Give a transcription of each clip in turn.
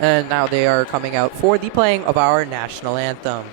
And now they are coming out for the playing of our national anthem.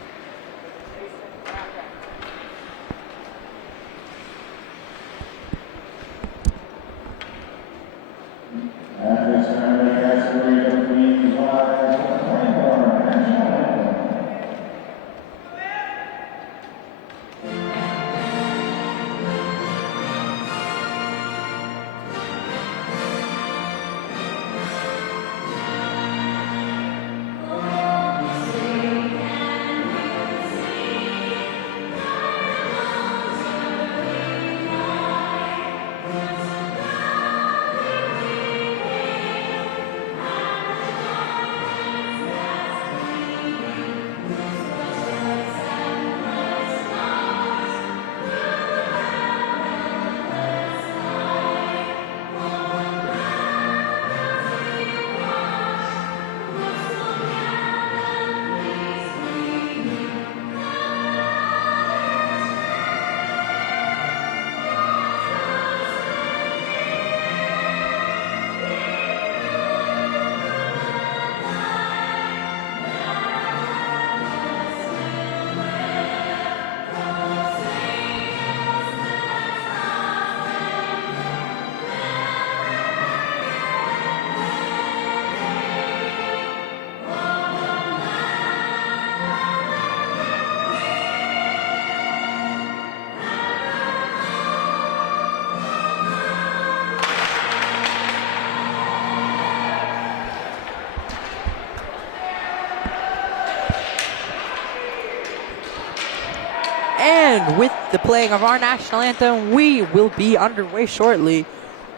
And with the playing of our national anthem, we will be underway shortly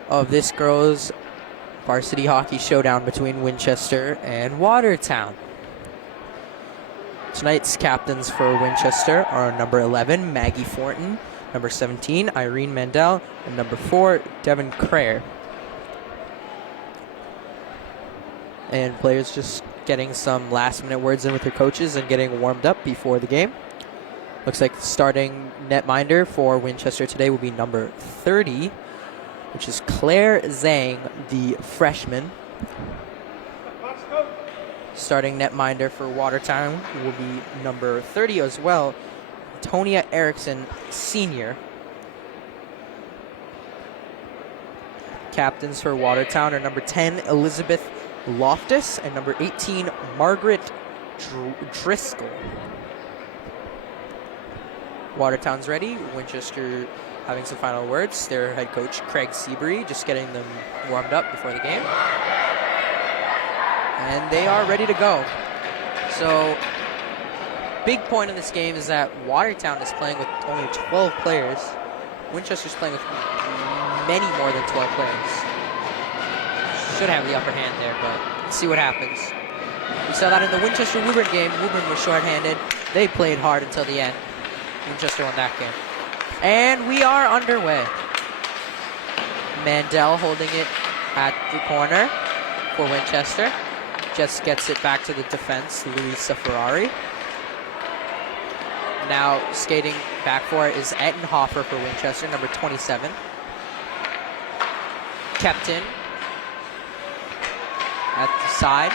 of this girls' varsity hockey showdown between Winchester and Watertown. Tonight's captains for Winchester are number 11, Maggie Fortin, number 17, Irene Mandel, and number 4, Devin Crayer. And players just getting some last-minute words in with their coaches and getting warmed up before the game. Looks like the starting netminder for Winchester today will be number 30, which is Claire Zhang, the freshman. Starting netminder for Watertown will be number 30 as well, Tonya Erickson, senior. Captains for Watertown are number 10, Elizabeth Loftus, and number 18, Margaret Driscoll. Watertown's ready. Winchester having some final words. Their head coach, Craig Seabury, just getting them warmed up before the game. And they are ready to go. So, big point in this game is that Watertown is playing with only 12 players. Winchester's playing with many more than 12 players. Should have the upper hand there, but let's see what happens. We saw that in the Winchester-Woburn game. Woburn was shorthanded. They played hard until the end. Winchester won that game. And we are underway. Mandel holding it at the corner for Winchester. Just gets it back to the defense, Louisa Ferrari. Now skating back for it is Ettenhofer for Winchester, number 27. Kept in at the side.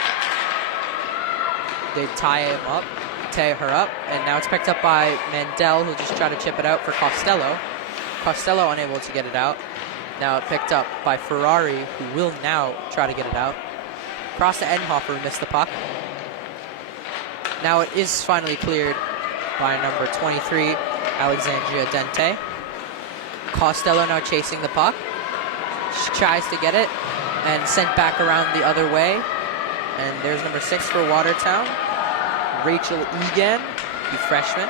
They tie her up, and now it's picked up by Mandel, who just tried to chip it out for Costello. Costello unable to get it out. Now picked up by Ferrari, who will now try to get it out. Cross to Ettenhofer, who missed the puck. Now it is finally cleared by number 23, Alexandria Dente. Costello now chasing the puck. She tries to get it, and sent back around the other way. And there's number 6 for Watertown, Rachel Egan, the freshman.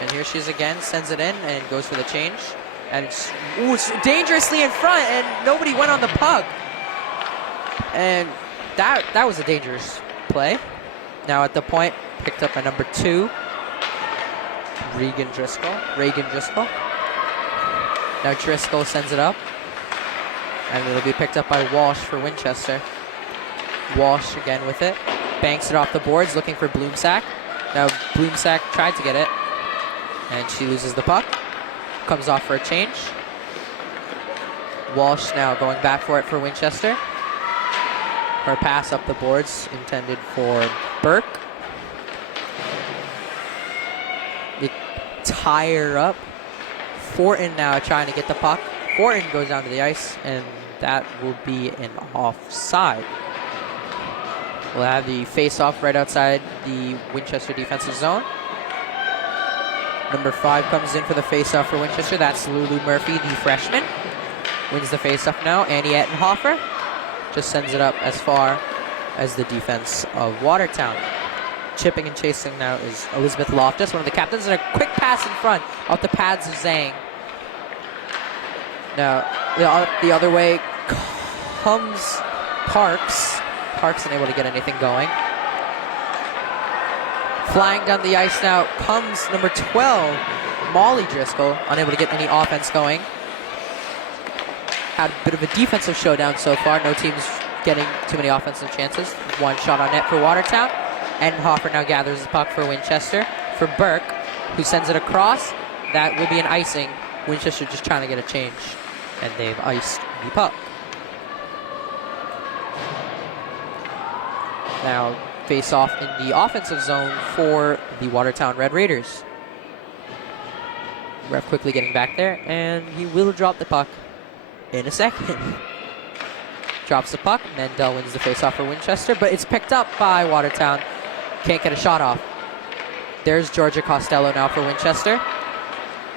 And here she is again, sends it in and goes for the change. And it's dangerously in front, and nobody went on the puck. And that was a dangerous play. Now at the point, picked up by number 2, Reagan Driscoll. Now Driscoll sends it up. And it'll be picked up by Walsh for Winchester. Walsh again with it. Banks it off the boards, looking for Bloomsack. Now Bloomsack tried to get it, and she loses the puck. Comes off for a change. Walsh now going back for it for Winchester. or pass up the boards intended for Burke. They tie her up. Fortin now trying to get the puck. Fortin goes down to the ice, and that will be an offside. We'll have the face-off right outside the Winchester defensive zone. Number 5 comes in for the face-off for Winchester. That's Lulu Murphy, the freshman. Wins the face-off now. Annie Ettenhofer just sends it up as far as the defense of Watertown. Chipping and chasing now is Elizabeth Loftus, one of the captains, and a quick pass in front off the pads of Zhang. Now, the other way comes Parks. Parks unable to get anything going. Flying down the ice now comes number 12, Molly Driscoll, unable to get any offense going. Had a bit of a defensive showdown so far. No teams getting too many offensive chances. One shot on net for Watertown. Ettenhofer now gathers the puck for Winchester. For Burke, who sends it across. That will be an icing. Winchester just trying to get a change, and they've iced the puck. Now face off in the offensive zone for the Watertown Red Raiders. Ref quickly getting back there, and he will drop the puck in a second. Drops the puck. Mendel wins the face-off for Winchester, but it's picked up by Watertown. Can't get a shot off. There's Georgia Costello now for Winchester.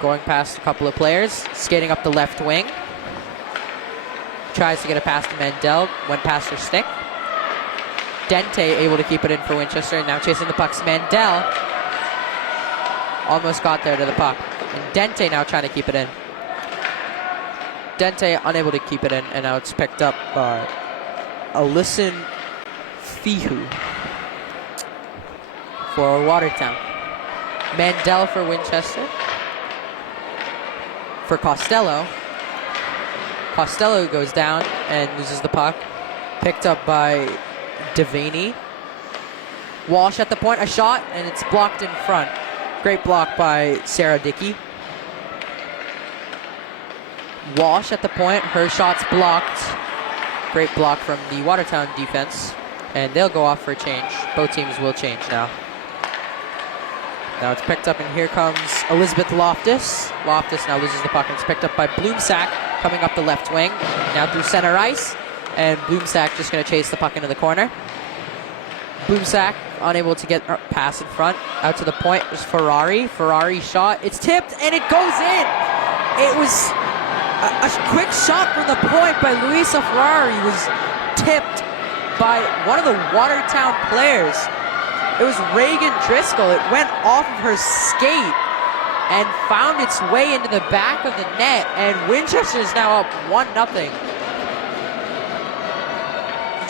Going past a couple of players. Skating up the left wing. Tries to get a pass to Mendel. Went past her stick. Dente able to keep it in for Winchester, and now chasing the pucks. Mandel almost got there to the puck. And Dente now trying to keep it in. Dente unable to keep it in, and now it's picked up by Alyson Fihu for Watertown. Mandel for Winchester. For Costello. Costello goes down and loses the puck. Picked up by Devaney. Walsh at the point, a shot, and it's blocked in front. Great block by Sarah Dickey. Walsh at the point, her shot's blocked. Great block from the Watertown defense, and they'll go off for a change. Both teams will change now. Now it's picked up, and here comes Elizabeth Loftus. Loftus now loses the puck, and it's picked up by Bloomsack coming up the left wing. Now through center ice, and Bloomsack just going to chase the puck into the corner. Bloomsack unable to get a pass in front. Out to the point is Ferrari. Ferrari shot. It's tipped, and it goes in. It was a quick shot from the point by Luisa Ferrari. Was tipped by one of the Watertown players. It was Reagan Driscoll. It went off of her skate and found its way into the back of the net, and Winchester is now up 1-0.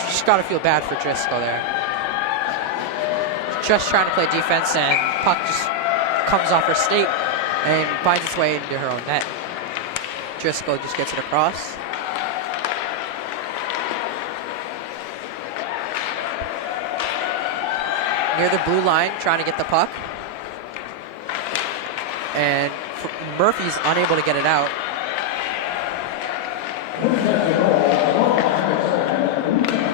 Just got to feel bad for Driscoll there. Just trying to play defense, and puck just comes off her skate and finds its way into her own net. Driscoll just gets it across. Near the blue line, trying to get the puck. And Murphy's unable to get it out.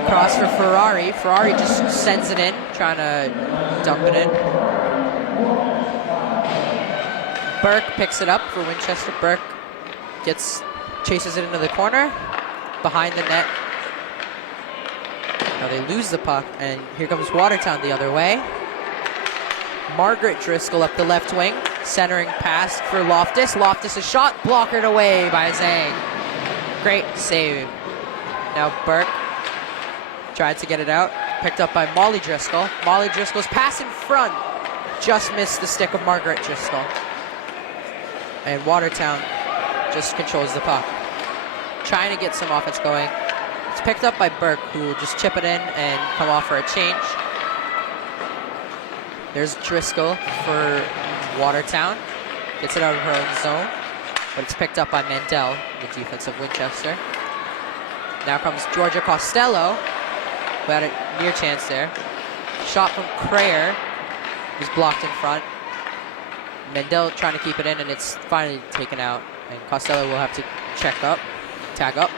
Cross for Ferrari. Ferrari just sends it in, trying to dump it in. Burke picks it up for Winchester. Burke chases it into the corner, behind the net. Now they lose the puck, and here comes Watertown the other way. Margaret Driscoll up the left wing, centering pass for Loftus. Loftus a shot, blockered away by Zhang. Great save. Now Burke tried to get it out, picked up by Molly Driscoll. Molly Driscoll's pass in front, just missed the stick of Margaret Driscoll. And Watertown just controls the puck. Trying to get some offense going. It's picked up by Burke, who will just chip it in and come off for a change. There's Driscoll for Watertown. Gets it out of her own zone, but it's picked up by Mandel, the defense of Winchester. Now comes Georgia Costello, who had a near chance there. Shot from Crayer, who's blocked in front. Mandel trying to keep it in, and it's finally taken out. And Costello will have to tag up.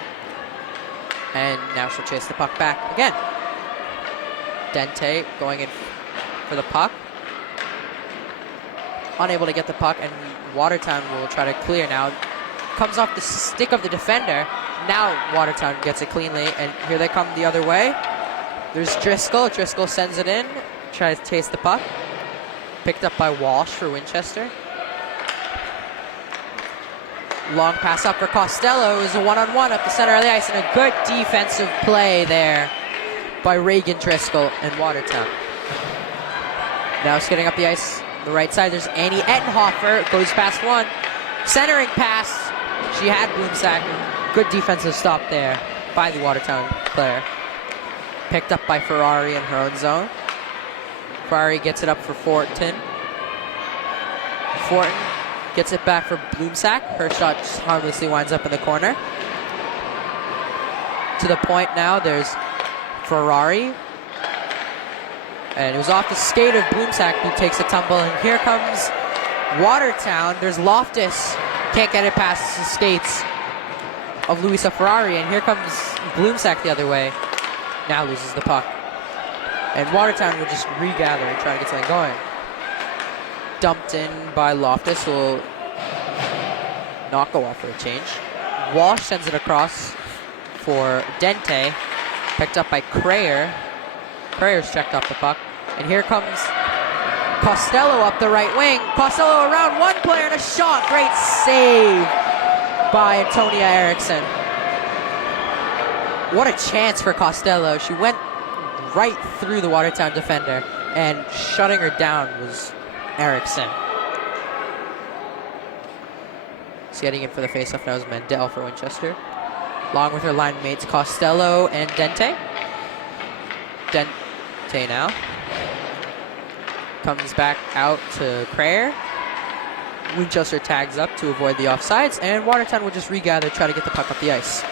And now she'll chase the puck back again. Dente going in for the puck. Unable to get the puck, and Watertown will try to clear now. Comes off the stick of the defender. Now Watertown gets it cleanly, and here they come the other way. There's Driscoll. Driscoll sends it in, tries to chase the puck. Picked up by Walsh for Winchester. Long pass up for Costello. It was a one-on-one up the center of the ice, and a good defensive play there by Reagan Driscoll and Watertown. Now skating up the ice on the right side, there's Annie Ettenhofer. Goes past one. Centering pass. She had Bloomsack. Good defensive stop there by the Watertown player. Picked up by Ferrari in her own zone. Ferrari gets it up for Fortin. Fortin gets it back for Bloomsack. Her shot just harmlessly winds up in the corner. To the point now, there's Ferrari. And it was off the skate of Bloomsack, who takes a tumble. And here comes Watertown. There's Loftus. Can't get it past the skates of Luisa Ferrari. And here comes Bloomsack the other way. Now loses the puck. And Watertown will just regather and try to get something going. Dumped in by Loftus, will not go off for a change. Walsh sends it across for Dente. Picked up by Crayer. Crayer's checked off the puck. And here comes Costello up the right wing. Costello around one player and a shot. Great save by Antonia Eriksson. What a chance for Costello. She went right through the Watertown defender, and shutting her down was Eriksson. Getting in for the faceoff now is Mandel for Winchester. Along with her line mates Costello and Dente. Dente now. Comes back out to Crayer. Winchester tags up to avoid the offsides, and Watertown will just regather, try to get the puck up the ice.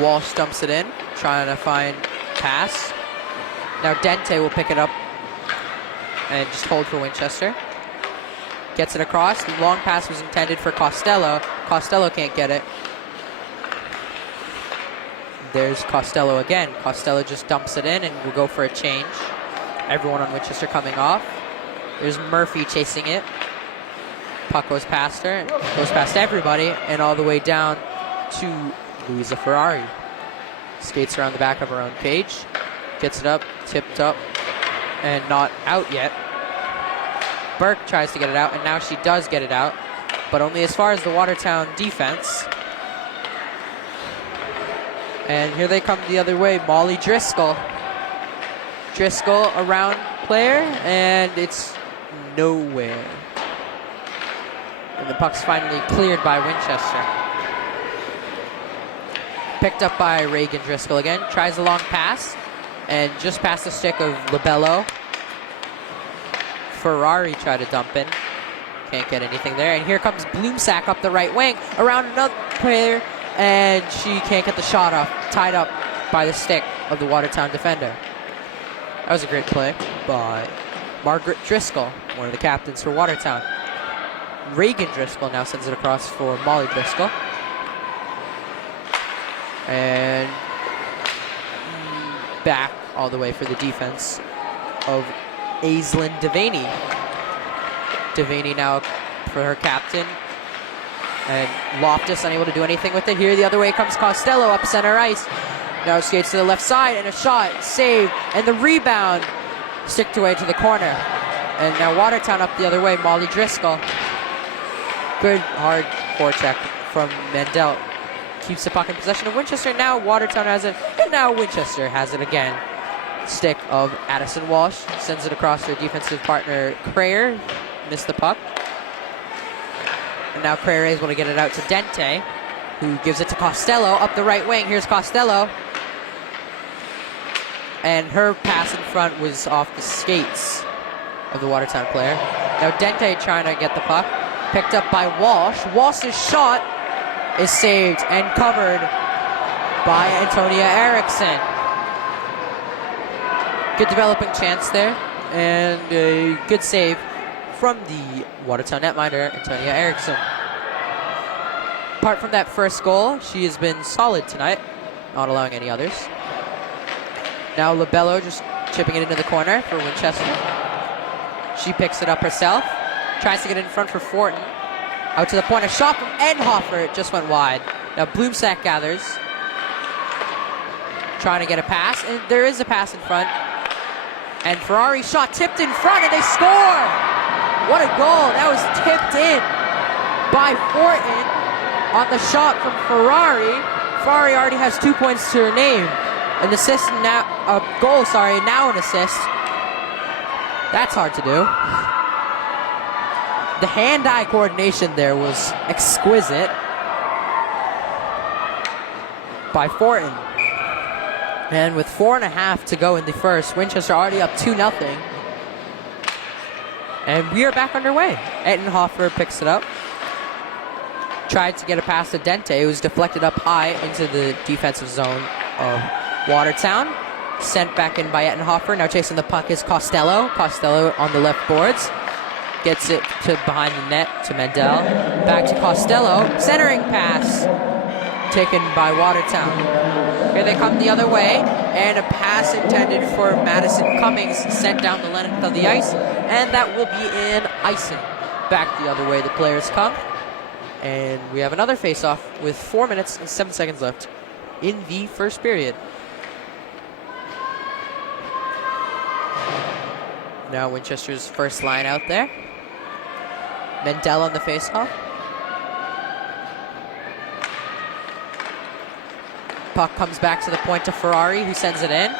Walsh dumps it in, trying to find pass. Now Dente will pick it up and just hold for Winchester. Gets it across. The long pass was intended for Costello. Costello can't get it. There's Costello again. Costello just dumps it in and will go for a change. Everyone on Winchester coming off. There's Murphy chasing it. Puck goes past her, goes past everybody, and all the way down to Luisa Ferrari. Skates around the back of her own cage. Gets it up, tipped up, and not out yet. Burke tries to get it out, and now she does get it out, but only as far as the Watertown defense. And here they come the other way, Molly Driscoll. Driscoll around player, and it's nowhere. And the puck's finally cleared by Winchester. Picked up by Reagan Driscoll again. Tries a long pass, and just past the stick of Labello. Ferrari tried to dump in. Can't get anything there. And here comes Bloomsack up the right wing, around another player, and she can't get the shot off. Tied up by the stick of the Watertown defender. That was a great play by Margaret Driscoll, one of the captains for Watertown. Reagan Driscoll now sends it across for Molly Driscoll. And back all the way for the defense of Aislinn Devaney. Devaney now for her captain. And Loftus unable to do anything with it. Here the other way comes Costello up center ice. Now skates to the left side, and a shot, saved, and the rebound sticked away to the corner. And now Watertown up the other way, Molly Driscoll. Good hard forecheck from Mandel. Keeps the puck in possession of Winchester. Now Watertown has it, and now Winchester has it again. Stick of Addison Walsh sends it across their defensive partner Crayer. Missed the puck. And now Crayer is able to get it out to Dente, who gives it to Costello up the right wing. Here's Costello. And her pass in front was off the skates of the Watertown player. Now Dente trying to get the puck. Picked up by Walsh. Walsh's shot is saved and covered by Antonia Eriksson. Good developing chance there, and a good save from the Watertown netminder, Antonia Eriksson. Apart from that first goal, she has been solid tonight, not allowing any others. Now Labello just chipping it into the corner for Winchester. She picks it up herself. Tries to get in front for Fortin. Out to the point. A shot from Edenhofer. It just went wide. Now Bloomsack gathers. Trying to get a pass. And there is a pass in front. And Ferrari shot tipped in front, and they score! What a goal. That was tipped in by Fortin on the shot from Ferrari. Ferrari already has 2 points to her name. An assist now, a goal, sorry, now an assist. That's hard to do. The hand-eye coordination there was exquisite by Fortin. And with 4.5 to go in the first, Winchester already up 2-0. And we are back underway. Edenhofer picks it up. Tried to get a pass to Dente. It was deflected up high into the defensive zone of Watertown. Sent back in by Edenhofer. Now chasing the puck is Costello. Costello on the left boards. Gets it to behind the net to Mendel. Back to Costello. Centering pass. Taken by Watertown. Here they come the other way, and a pass intended for Madison Cummings sent down the length of the ice, and that will be in icing. Back the other way the players come, and we have another face-off with 4 minutes and 7 seconds left in the first period. Now Winchester's first line out there. Mendel on the face-off. Puck comes back to the point to Ferrari, who sends it in.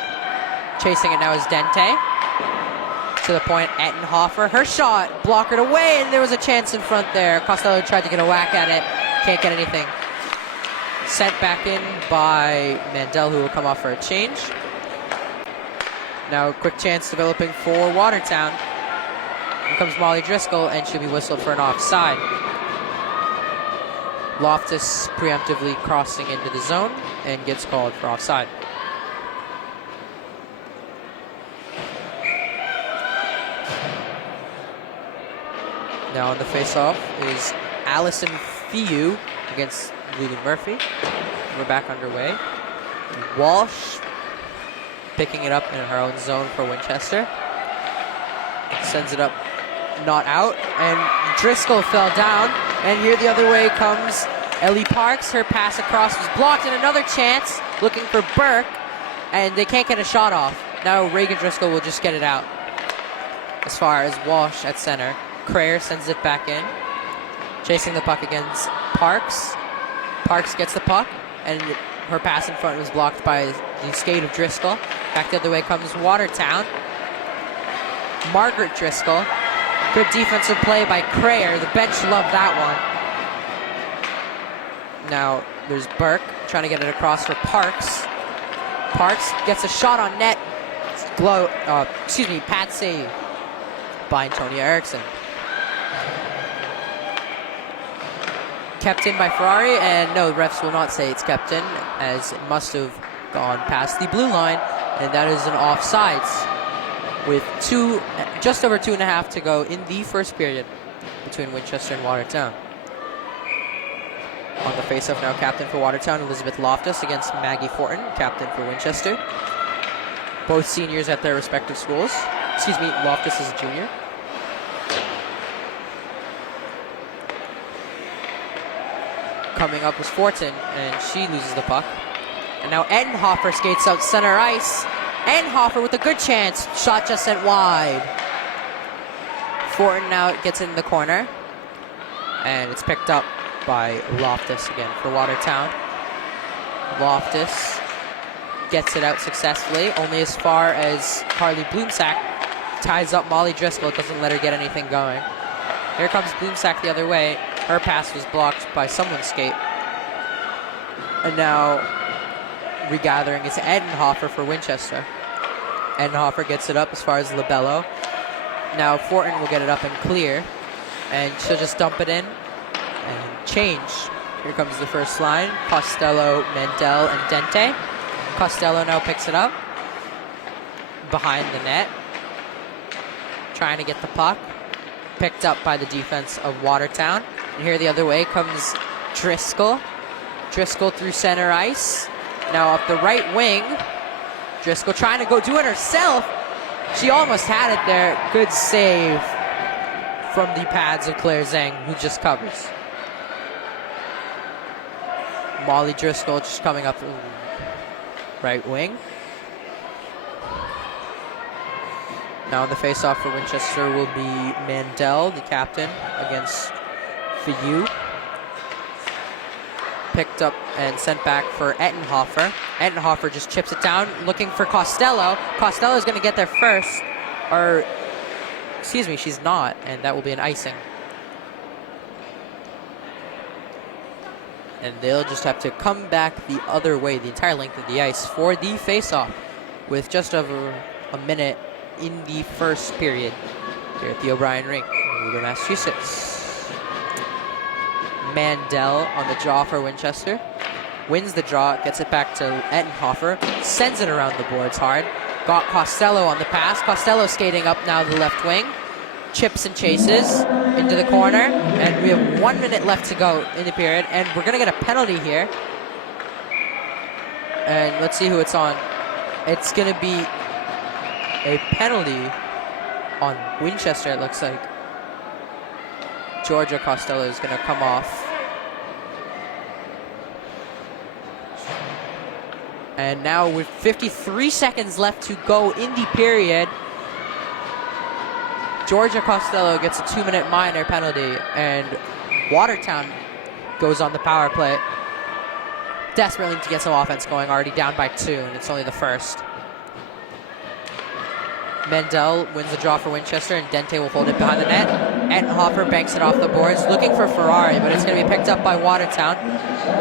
Chasing it now is Dente. To the point, Edenhofer. Her shot, blockered away, and there was a chance in front there. Costello tried to get a whack at it. Can't get anything. Sent back in by Mandel, who will come off for a change. Now a quick chance developing for Watertown. Here comes Molly Driscoll, and she'll be whistled for an offside. Loftus preemptively crossing into the zone and gets called for offside. Now on the face-off is Allison Fiu against Lulu Murphy. We're back underway. Walsh picking it up in her own zone for Winchester. Sends it up, not out, and Driscoll fell down. And here the other way comes Ellie Parks. Her pass across was blocked, and another chance looking for Burke, and they can't get a shot off. Now Reagan Driscoll will just get it out. As far as Walsh at center. Crayer sends it back in. Chasing the puck against Parks. Parks gets the puck, and her pass in front was blocked by the skate of Driscoll. Back the other way comes Watertown. Margaret Driscoll. Good defensive play by Crayer. The bench loved that one. Now there's Burke trying to get it across for Parks. Parks gets a shot on net. Pad save by Antonia Erickson. Kept in by Ferrari, and no, the refs will not say it's kept in, as it must have gone past the blue line, and that is an offsides with just over 2.5 to go in the first period between Winchester and Watertown. On the faceoff now, captain for Watertown, Elizabeth Loftus against Maggie Fortin, captain for Winchester. Both seniors at their respective schools. Excuse me, Loftus is a junior. Coming up was Fortin, and she loses the puck. And now Edenhofer skates out center ice. Edenhofer with a good chance. Shot just sent wide. Fortin now gets it in the corner. And it's picked up by Loftus again for Watertown. Loftus gets it out successfully, only as far as Carly Bloomsack ties up Molly Driscoll. Doesn't let her get anything going. Here comes Bloomsack the other way. Her pass was blocked by someone's skate. And now regathering is Edenhofer for Winchester. Edenhofer gets it up as far as Labello. Now Fortin will get it up and clear. And she'll just dump it in and change. Here comes the first line. Costello, Mendel, and Dente. Costello now picks it up behind the net. Trying to get the puck. Picked up by the defense of Watertown. And here the other way comes Driscoll. Driscoll through center ice. Now up the right wing. Driscoll trying to go do it herself. She almost had it there. Good save from the pads of Claire Zhang, who just covers. Molly Driscoll just coming up right wing. Now on the face-off for Winchester will be Mandel, the captain, against Fiyu. Picked up and sent back for Ettenhofer. Ettenhofer just chips it down, looking for Costello. Costello's going to get there first. Or, excuse me, she's not, and that will be an icing. And they'll just have to come back the other way, the entire length of the ice, for the face-off, with just over a minute in the first period here at the O'Brien Rink in Woburn, Massachusetts. Mandel on the draw for Winchester. Wins the draw, gets it back to Ettenhofer, sends it around the boards hard. Got Costello on the pass. Costello skating up now the left wing. Chips and chases into the corner. And we have 1 minute left to go in the period. And we're going to get a penalty here. And let's see who it's on. It's going to be a penalty on Winchester, it looks like. Georgia Costello is going to come off. And now with 53 seconds left to go in the period, Georgia Costello gets a 2-minute minor penalty, and Watertown goes on the power play. Desperately to get some offense going, already down by 2, and it's only the first. Mandel wins the draw for Winchester, and Dente will hold it behind the net. Ettenhofer banks it off the boards, looking for Ferrari, but it's going to be picked up by Watertown.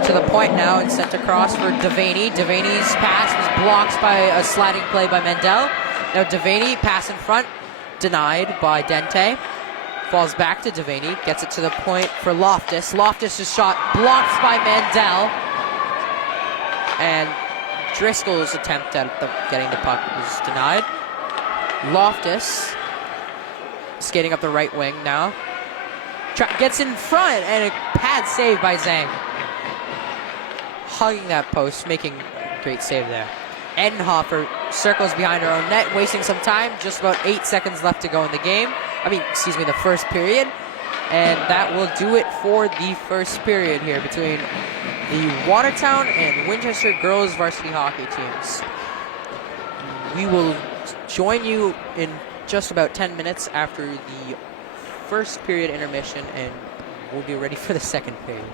To the point now and sent across for Devaney. Devaney's pass was blocked by a sliding play by Mandel. Now Devaney, pass in front, denied by Dente. Falls back to Devaney, gets it to the point for Loftus. Loftus' shot blocked by Mandel. And Driscoll's attempt at getting the puck was denied. Loftus skating up the right wing now. Gets in front, and a pad save by Zhang. Hugging that post, making a great save there. Ettenhofer circles behind her own net, wasting some time. Just about 8 seconds left to go in the game. The first period. And that will do it for the first period here between the Watertown and Winchester girls varsity hockey teams. We will join you in just about 10 minutes after the first period intermission, and we'll be ready for the second period.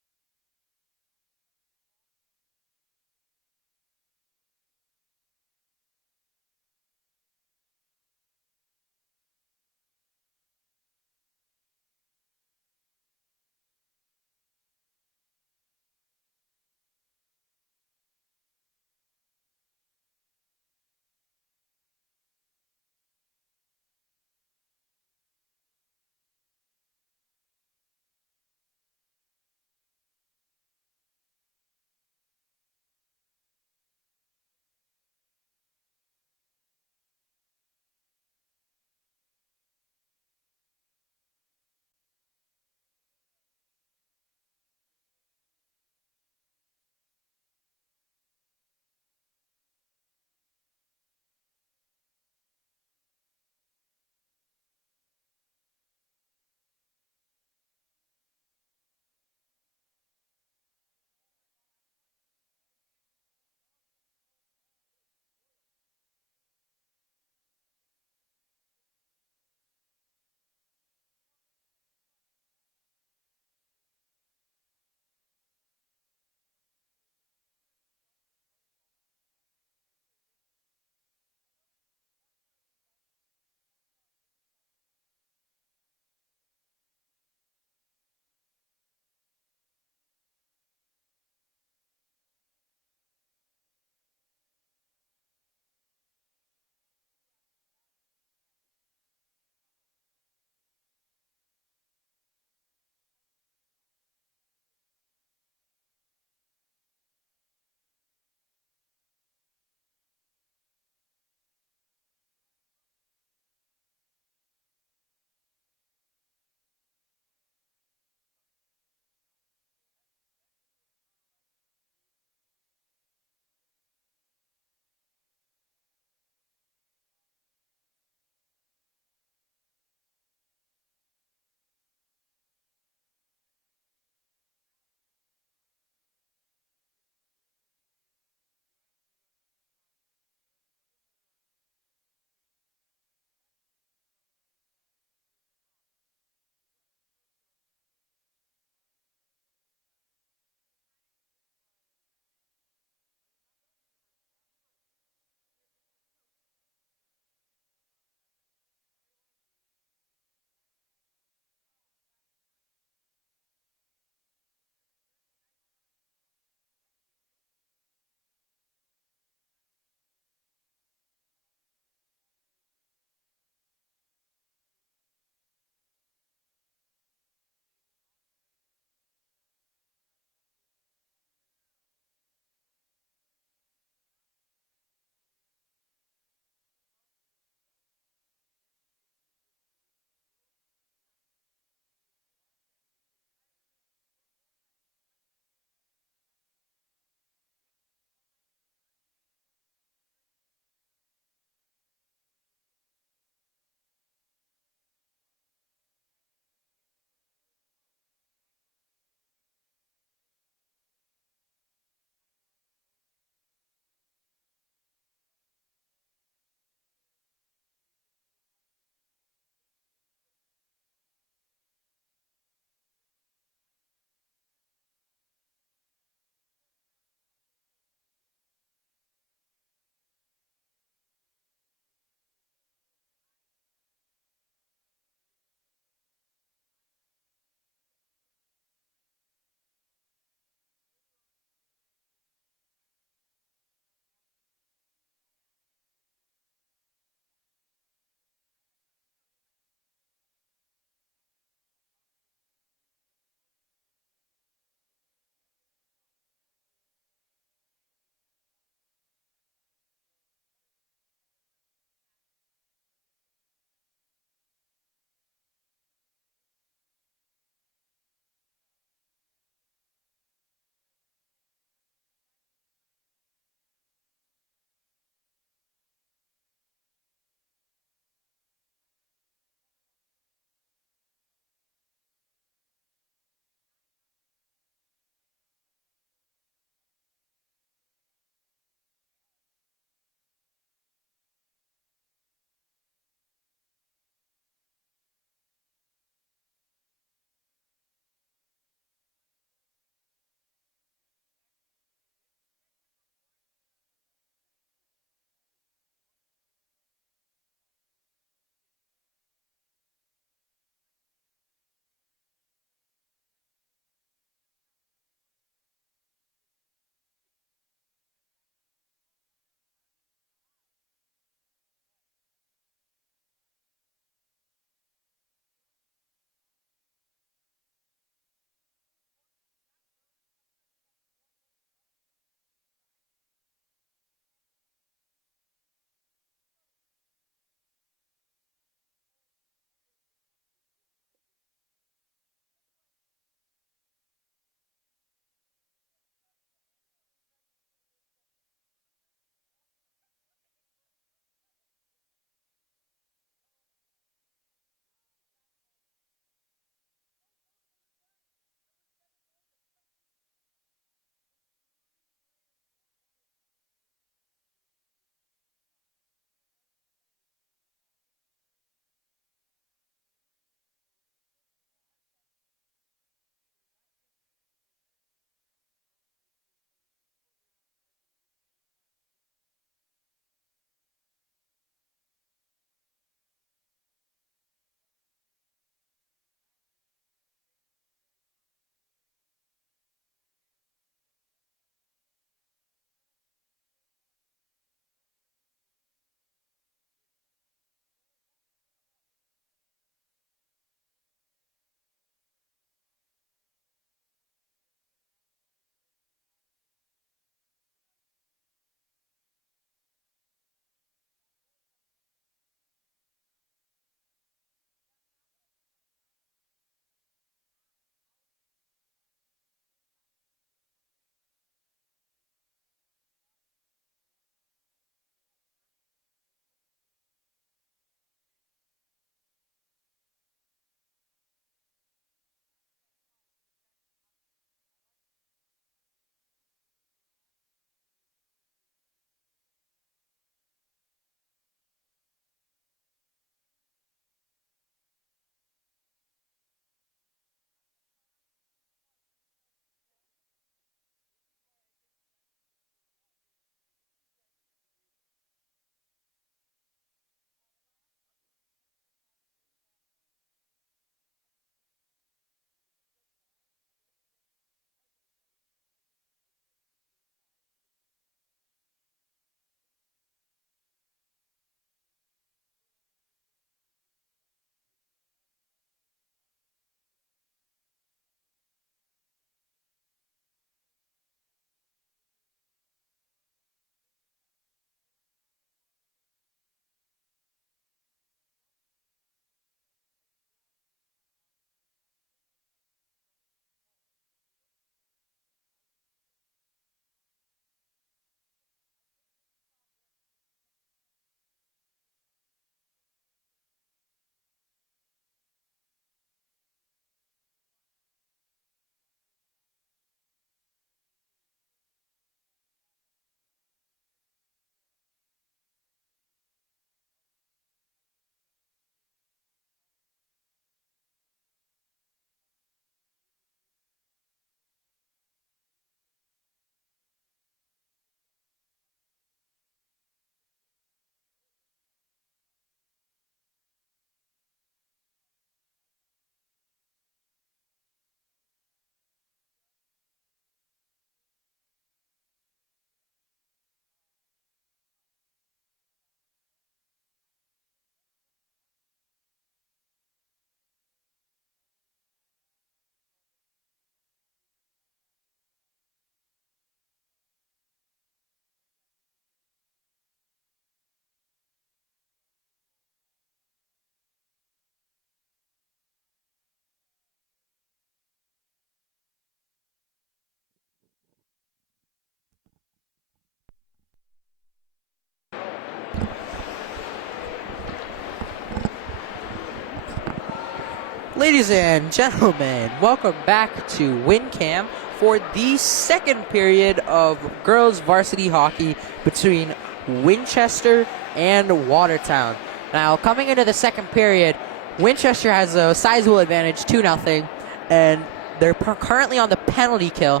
Ladies and gentlemen, welcome back to WinCam for the second period of girls varsity hockey between Winchester and Watertown. Now, coming into the second period, Winchester has a sizable advantage, 2-0, and they're currently on the penalty kill.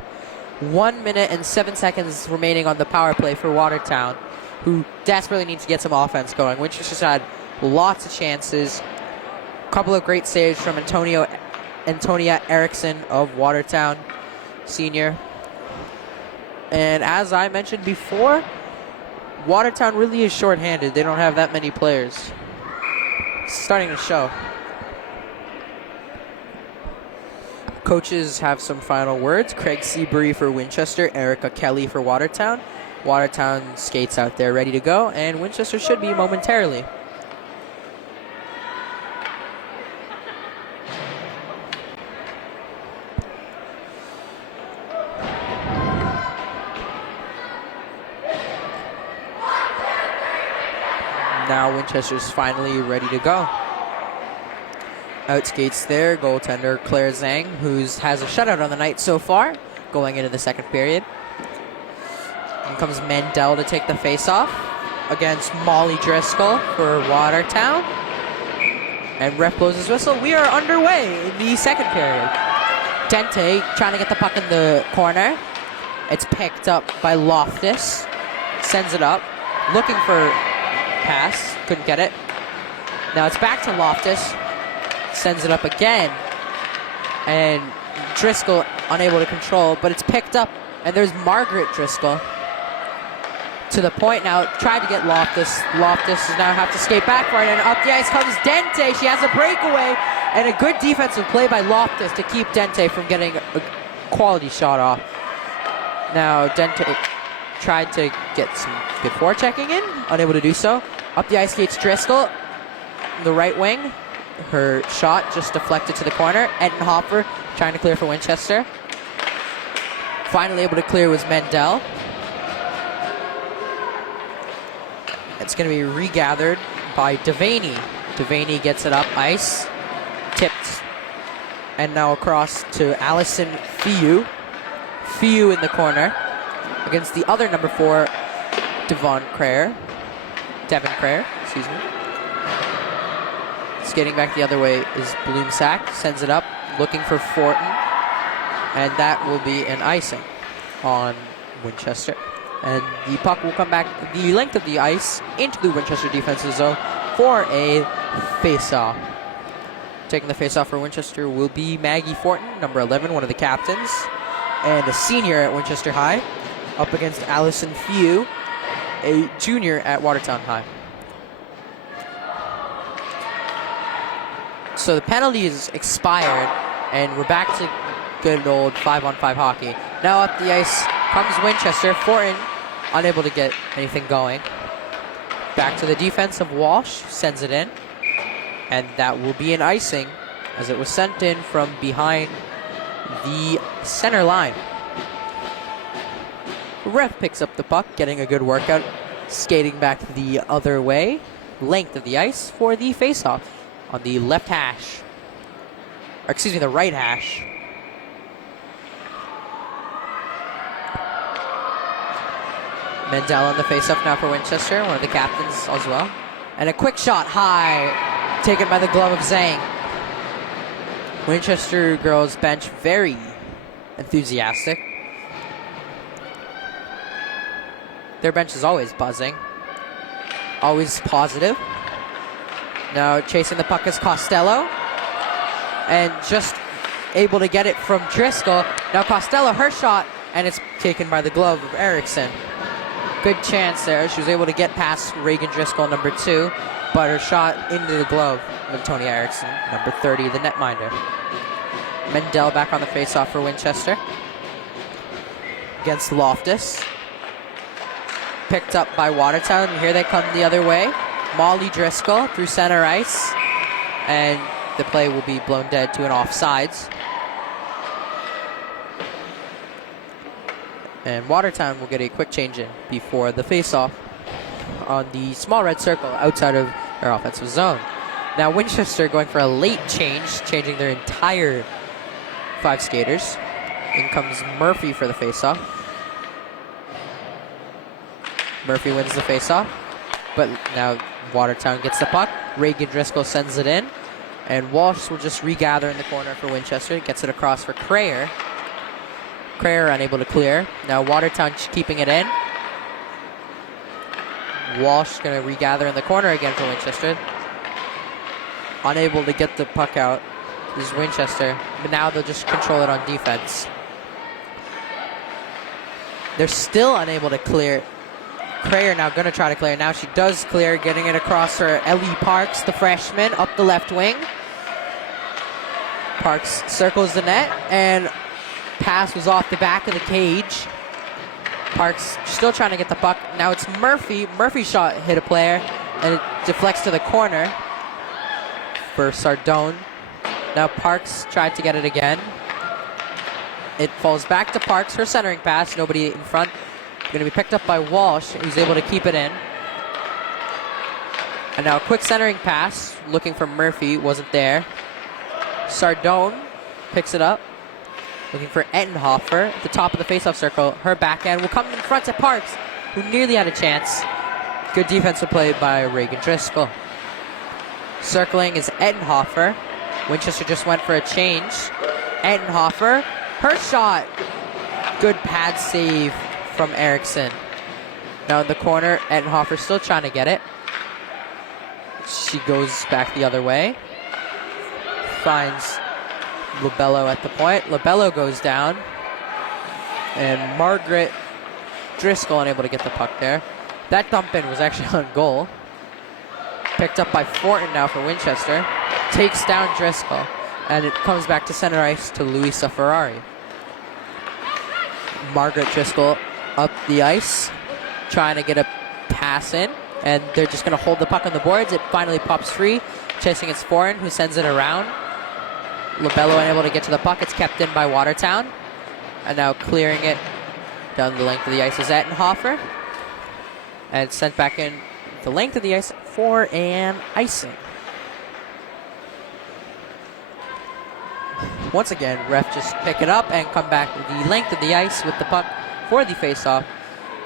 1 minute and 7 seconds remaining on the power play for Watertown, who desperately needs to get some offense going. Winchester's had lots of chances. A couple of great saves from Antonia Erickson of Watertown, senior. And as I mentioned before, Watertown really is shorthanded. They don't have that many players. It's starting to show. Coaches have some final words. Craig Seabury for Winchester, Erica Kelly for Watertown. Watertown skates out there ready to go, and Winchester should be momentarily. Now Winchester's finally ready to go. Outskates their goaltender, Claire Zhang, who has a shutout on the night so far, going into the second period. In comes Mendel to take the face-off against Molly Driscoll for Watertown. And ref blows his whistle. We are underway in the second period. Dente trying to get the puck in the corner. It's picked up by Loftus. Sends it up. Looking for pass. Couldn't get it. Now it's back to Loftus. Sends it up again. And Driscoll unable to control, but it's picked up. And there's Margaret Driscoll. To the point now, tried to get Loftus. Loftus does now have to skate back for it, and up the ice comes Dente. She has a breakaway, and a good defensive play by Loftus to keep Dente from getting a quality shot off. Now Dente tried to get some good forechecking in, unable to do so. Up the ice skates Driscoll, the right wing. Her shot just deflected to the corner. Ettenhofer trying to clear for Winchester. Finally able to clear was Mendel. It's going to be regathered by Devaney. Devaney gets it up ice. Tipped. And now across to Allison Fiu. Fiu in the corner against the other number 4, Devon Crayer. Devin Crayer, excuse me. Skating back the other way is Bloomsack. Sends it up, looking for Fortin. And that will be an icing on Winchester. And the puck will come back the length of the ice into the Winchester defensive zone for a face-off. Taking the face-off for Winchester will be Maggie Fortin, number 11, one of the captains, and a senior at Winchester High, up against Allison Few, a junior at Watertown High. So the penalty is expired, and we're back to good old 5-on-5 hockey. Now up the ice comes Winchester. Fortin unable to get anything going. Back to the defense of Walsh. Sends it in. And that will be an icing as it was sent in from behind the center line. Ref picks up the puck, getting a good workout. Skating back the other way. Length of the ice for the faceoff on the left hash. Or excuse me, the right hash. Mendel on the faceoff now for Winchester, one of the captains as well. And a quick shot high, taken by the glove of Zhang. Winchester girls bench very enthusiastic. Their bench is always buzzing, always positive. Now chasing the puck is Costello, and just able to get it from Driscoll. Now Costello, her shot, and it's taken by the glove of Erickson. Good chance there. She was able to get past Reagan Driscoll, number 2, but her shot into the glove of Antonia Erickson, number 30, the netminder. Mendel back on the faceoff for Winchester against Loftus. Picked up by Watertown, and here they come the other way. Molly Driscoll through center ice, and the play will be blown dead to an offsides. And Watertown will get a quick change in before the face-off on the small red circle outside of their offensive zone. Now Winchester going for a late change, changing their entire 5 skaters. In comes Murphy for the faceoff. Murphy wins the faceoff, but now Watertown gets the puck. Reagan Driscoll sends it in, and Walsh will just regather in the corner for Winchester. Gets it across for Crayer. Crayer unable to clear. Now Watertown keeping it in. Walsh going to regather in the corner again for Winchester. Unable to get the puck out is Winchester, but now they'll just control it on defense. They're still unable to clear. Crayer now going to try to clear. Now she does clear, getting it across for Ellie Parks, the freshman, up the left wing. Parks circles the net, and pass was off the back of the cage. Parks still trying to get the puck. Now it's Murphy. Murphy's shot hit a player, and it deflects to the corner for Sardone. Now Parks tried to get it again. It falls back to Parks. Her centering pass. Nobody in front. Going to be picked up by Walsh, who's able to keep it in. And now a quick centering pass, looking for Murphy, wasn't there. Sardone picks it up, looking for Ettenhofer at the top of the faceoff circle. Her backhand will come in front to Parks, who nearly had a chance. Good defensive play by Reagan Driscoll. Circling is Ettenhofer. Winchester just went for a change. Ettenhofer, her shot. Good pad save from Erickson. Now in the corner, Ettenhofer still trying to get it. She goes back the other way. Finds Labello at the point. Labello goes down. And Margaret Driscoll unable to get the puck there. That dump in was actually on goal. Picked up by Fortin now for Winchester. Takes down Driscoll. And it comes back to center ice to Luisa Ferrari. Margaret Driscoll up the ice, trying to get a pass in, and they're just going to hold the puck on the boards. It finally pops free, chasing its Foreign, who sends it around. Labello unable to get to the puck. It's kept in by Watertown, and now clearing it down the length of the ice is Ettenhofer, and it's sent back in the length of the ice for an icing. Once again, ref just pick it up and come back with the length of the ice with the puck for the face-off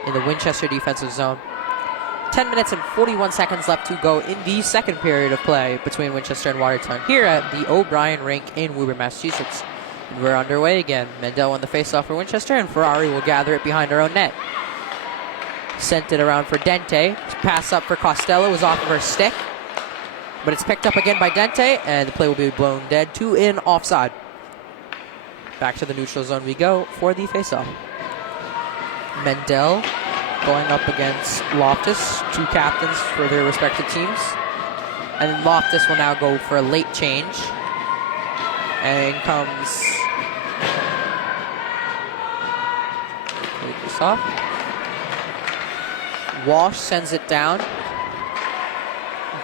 in the Winchester defensive zone. 10 minutes and 41 seconds left to go in the second period of play between Winchester and Watertown here at the O'Brien Rink in Woburn, Massachusetts. And we're underway again. Mendel won the face-off for Winchester, and Ferrari will gather it behind her own net. Sent it around for Dente. Pass up for Costello was off of her stick, but it's picked up again by Dente, and the play will be blown dead to an offside. Back to the neutral zone we go for the face-off. Mendel going up against Loftus, 2 captains for their respective teams. And Loftus will now go for a late change. And in comes... Take this off. Walsh sends it down.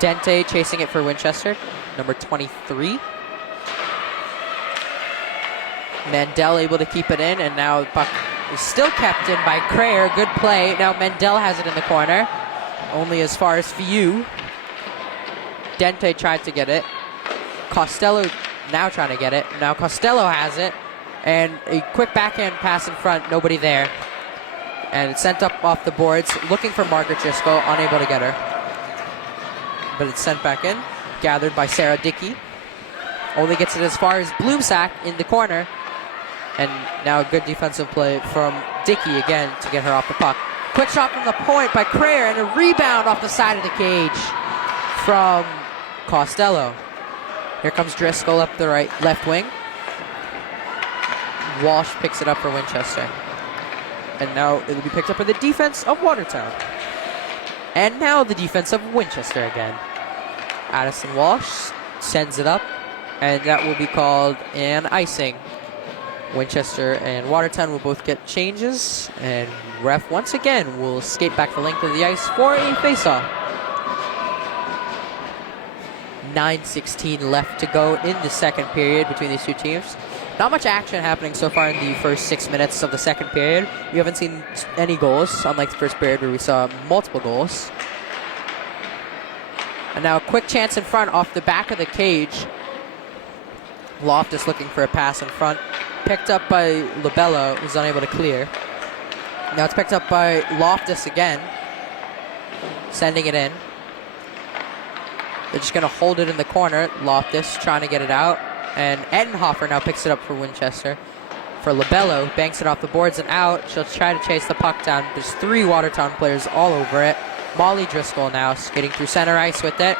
Dente chasing it for Winchester, number 23. Mendel able to keep it in, and now the puck is still kept in by Crayer. Good play. Now Mendel has it in the corner, only as far as Fiu. Dente tried to get it. Costello now trying to get it. Now Costello has it, and a quick backhand pass in front, nobody there. And it's sent up off the boards, looking for Margaret Driscoll, unable to get her. But it's sent back in, gathered by Sarah Dickey. Only gets it as far as Bloomsack in the corner. And now a good defensive play from Dickey again to get her off the puck. Quick shot from the point by Crayer, and a rebound off the side of the cage from Costello. Here comes Driscoll up the left wing. Walsh picks it up for Winchester. And now it will be picked up by the defense of Watertown. And now the defense of Winchester again. Addison Walsh sends it up, and that will be called an icing. Winchester and Watertown will both get changes, and ref once again will skate back the length of the ice for a face-off. 9:16 left to go in the second period between these two teams. Not much action happening so far in the first 6 minutes of the second period. We haven't seen any goals, unlike the first period where we saw multiple goals. And now a quick chance in front off the back of the cage. Loftus looking for a pass in front. Picked up by Labello, who's unable to clear. Now it's picked up by Loftus again. Sending it in. They're just going to hold it in the corner. Loftus trying to get it out. And Ettenhofer now picks it up for Winchester. For Labello, banks it off the boards and out. She'll try to chase the puck down. There's 3 Watertown players all over it. Molly Driscoll now skating through center ice with it.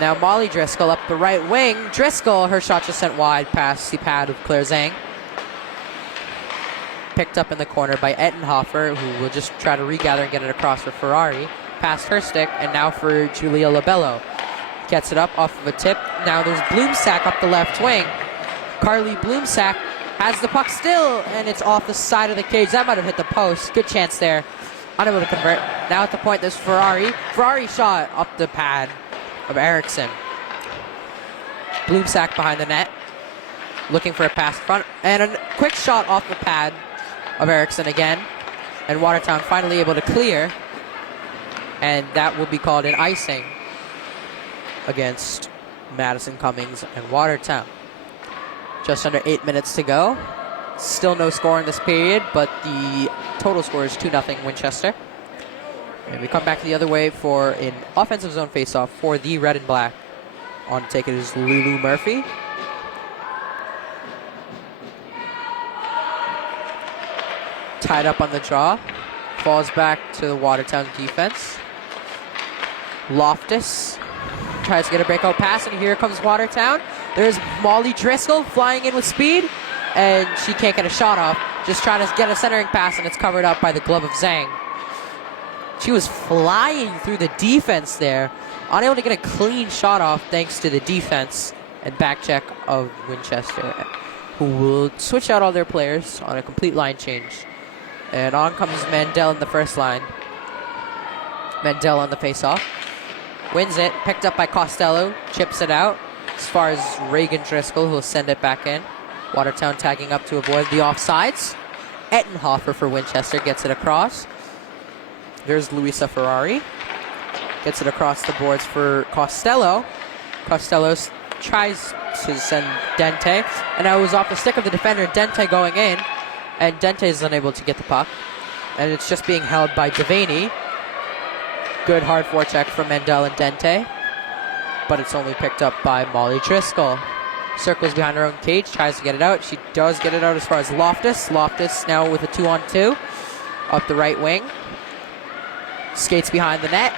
Now Molly Driscoll up the right wing. Driscoll, her shot just sent wide past the pad of Claire Zhang. Picked up in the corner by Ettenhofer, who will just try to regather and get it across for Ferrari. Past her stick, and now for Julia Labello. Gets it up off of a tip. Now there's Bloomsack up the left wing. Carly Bloomsack has the puck still, and it's off the side of the cage. That might have hit the post. Good chance there. Unable to convert. Now at the point, there's Ferrari. Ferrari shot up the pad of Erickson. Bloomsack behind the net. Looking for a pass front. And a quick shot off the pad of Erickson again. And Watertown finally able to clear. And that will be called an icing against Madison Cummings and Watertown. Just under 8 minutes to go. Still no score in this period, but the total score is 2-0 Winchester. And we come back the other way for an offensive zone faceoff for the Red and Black. On to take it is Lulu Murphy. Tied up on the draw. Falls back to the Watertown defense. Loftus tries to get a breakout pass, and here comes Watertown. There's Molly Driscoll flying in with speed, and she can't get a shot off. Just trying to get a centering pass, and it's covered up by the glove of Zhang. She was flying through the defense there, unable to get a clean shot off thanks to the defense and back check of Winchester, who will switch out all their players on a complete line change. And on comes Mandel in the first line. Mandel on the faceoff. Wins it, picked up by Costello, chips it out. As far as Reagan Driscoll, who will send it back in. Watertown tagging up to avoid the offsides. Ettenhofer for Winchester gets it across. There's Luisa Ferrari. Gets it across the boards for Costello. Costello tries to send Dente. And now it was off the stick of the defender, Dente going in. And Dente is unable to get the puck. And it's just being held by Devaney. Good hard forecheck from Mandel and Dente. But it's only picked up by Molly Driscoll. Circles behind her own cage, tries to get it out. She does get it out as far as Loftus. Loftus now with a 2-on-2 up the right wing. Skates behind the net.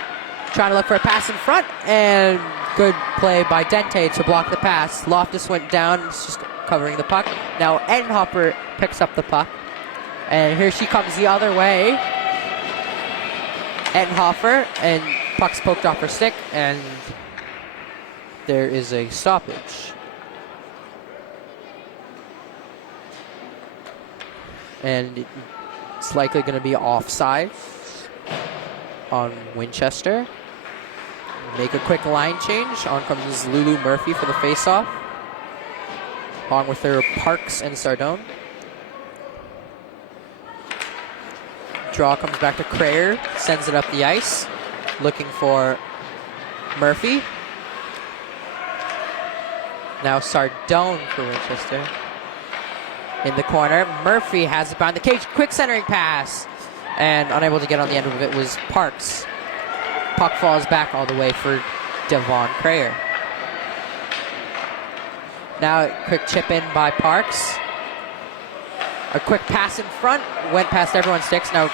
Trying to look for a pass in front. And good play by Dente to block the pass. Loftus went down. It's just covering the puck. Now Ettenhofer picks up the puck. And here she comes the other way. Ettenhofer, and puck's poked off her stick, and there is a stoppage. And it's likely going to be offside on Winchester. Make a quick line change. On comes Lulu Murphy for the faceoff, along with her Parks and Sardone. Draw comes back to Crayer, sends it up the ice, looking for Murphy. Now Sardone for Winchester. In the corner, Murphy has it behind the cage, quick centering pass, and unable to get on the end of it was Parks. Puck falls back all the way for Devon Crayer. Now a quick chip in by Parks. A quick pass in front, went past everyone's sticks. Now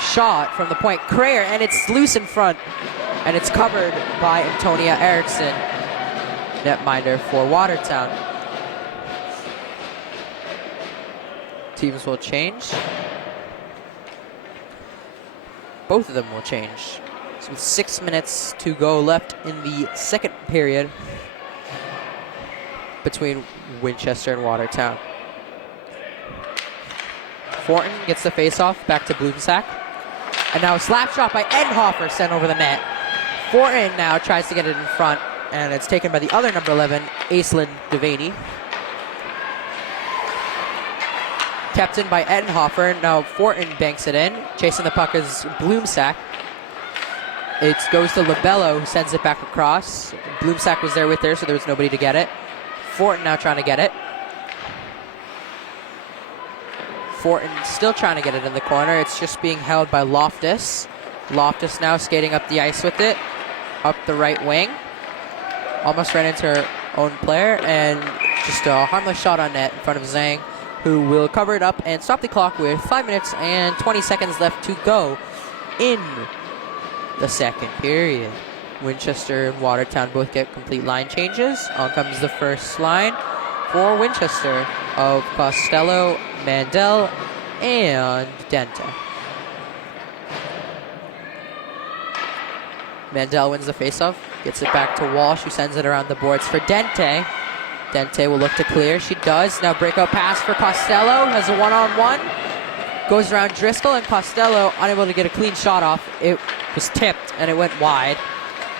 shot from the point, Crayer, and it's loose in front. And it's covered by Antonia Erickson, netminder for Watertown. Teams will change. Both of them will change. So with 6 minutes to go left in the second period between Winchester and Watertown. Fortin gets the faceoff back to Bloomsack. And now a slap shot by Ettenhofer sent over the net. Fortin now tries to get it in front, and it's taken by the other number 11, Aislinn Devaney. Kept in by Ettenhofer. Now Fortin banks it in. Chasing the puck is Bloomsack. It goes to Labello, who sends it back across. Bloomsack was there with her, so there was nobody to get it. Fortin now trying to get it. Fortin still trying to get it in the corner. It's just being held by Loftus. Loftus now skating up the ice with it. Up the right wing. Almost ran into her own player, and just a harmless shot on net in front of Zhang, who will cover it up and stop the clock with 5 minutes and 20 seconds left to go in the second period. Winchester and Watertown both get complete line changes. On comes the first line for Winchester of Costello, Mandel, and Dente. Mandel wins the faceoff, gets it back to Walsh, who sends it around the boards for Dente. Dente will look to clear. She does. Now breakout pass for Costello. Has a one-on-one. Goes around Driscoll, and Costello unable to get a clean shot off. It was tipped, and it went wide.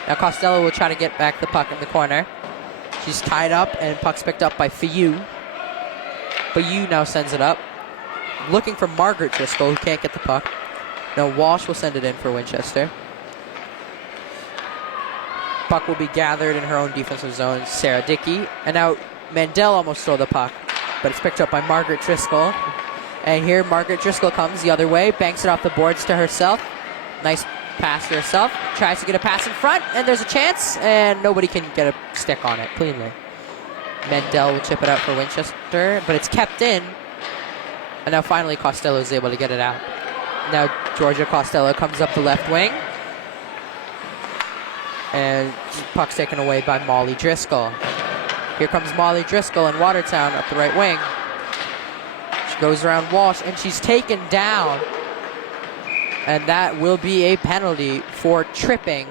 Now Costello will try to get back the puck in the corner. She's tied up, and puck's picked up by Fiu. Fiu now sends it up. Looking for Margaret Driscoll, who can't get the puck. Now Walsh will send it in for Winchester. Puck will be gathered in her own defensive zone, Sarah Dickey. And now Mandel almost stole the puck, but it's picked up by Margaret Driscoll. And here Margaret Driscoll comes the other way, banks it off the boards to herself. Nice pass to herself. Tries to get a pass in front, and there's a chance, and nobody can get a stick on it cleanly. Mandel will chip it out for Winchester, but it's kept in. And now finally Costello is able to get it out. Now Georgia Costello comes up the left wing. And puck's taken away by Molly Driscoll. Here comes Molly Driscoll in Watertown up the right wing. She goes around Walsh, and she's taken down. And that will be a penalty for tripping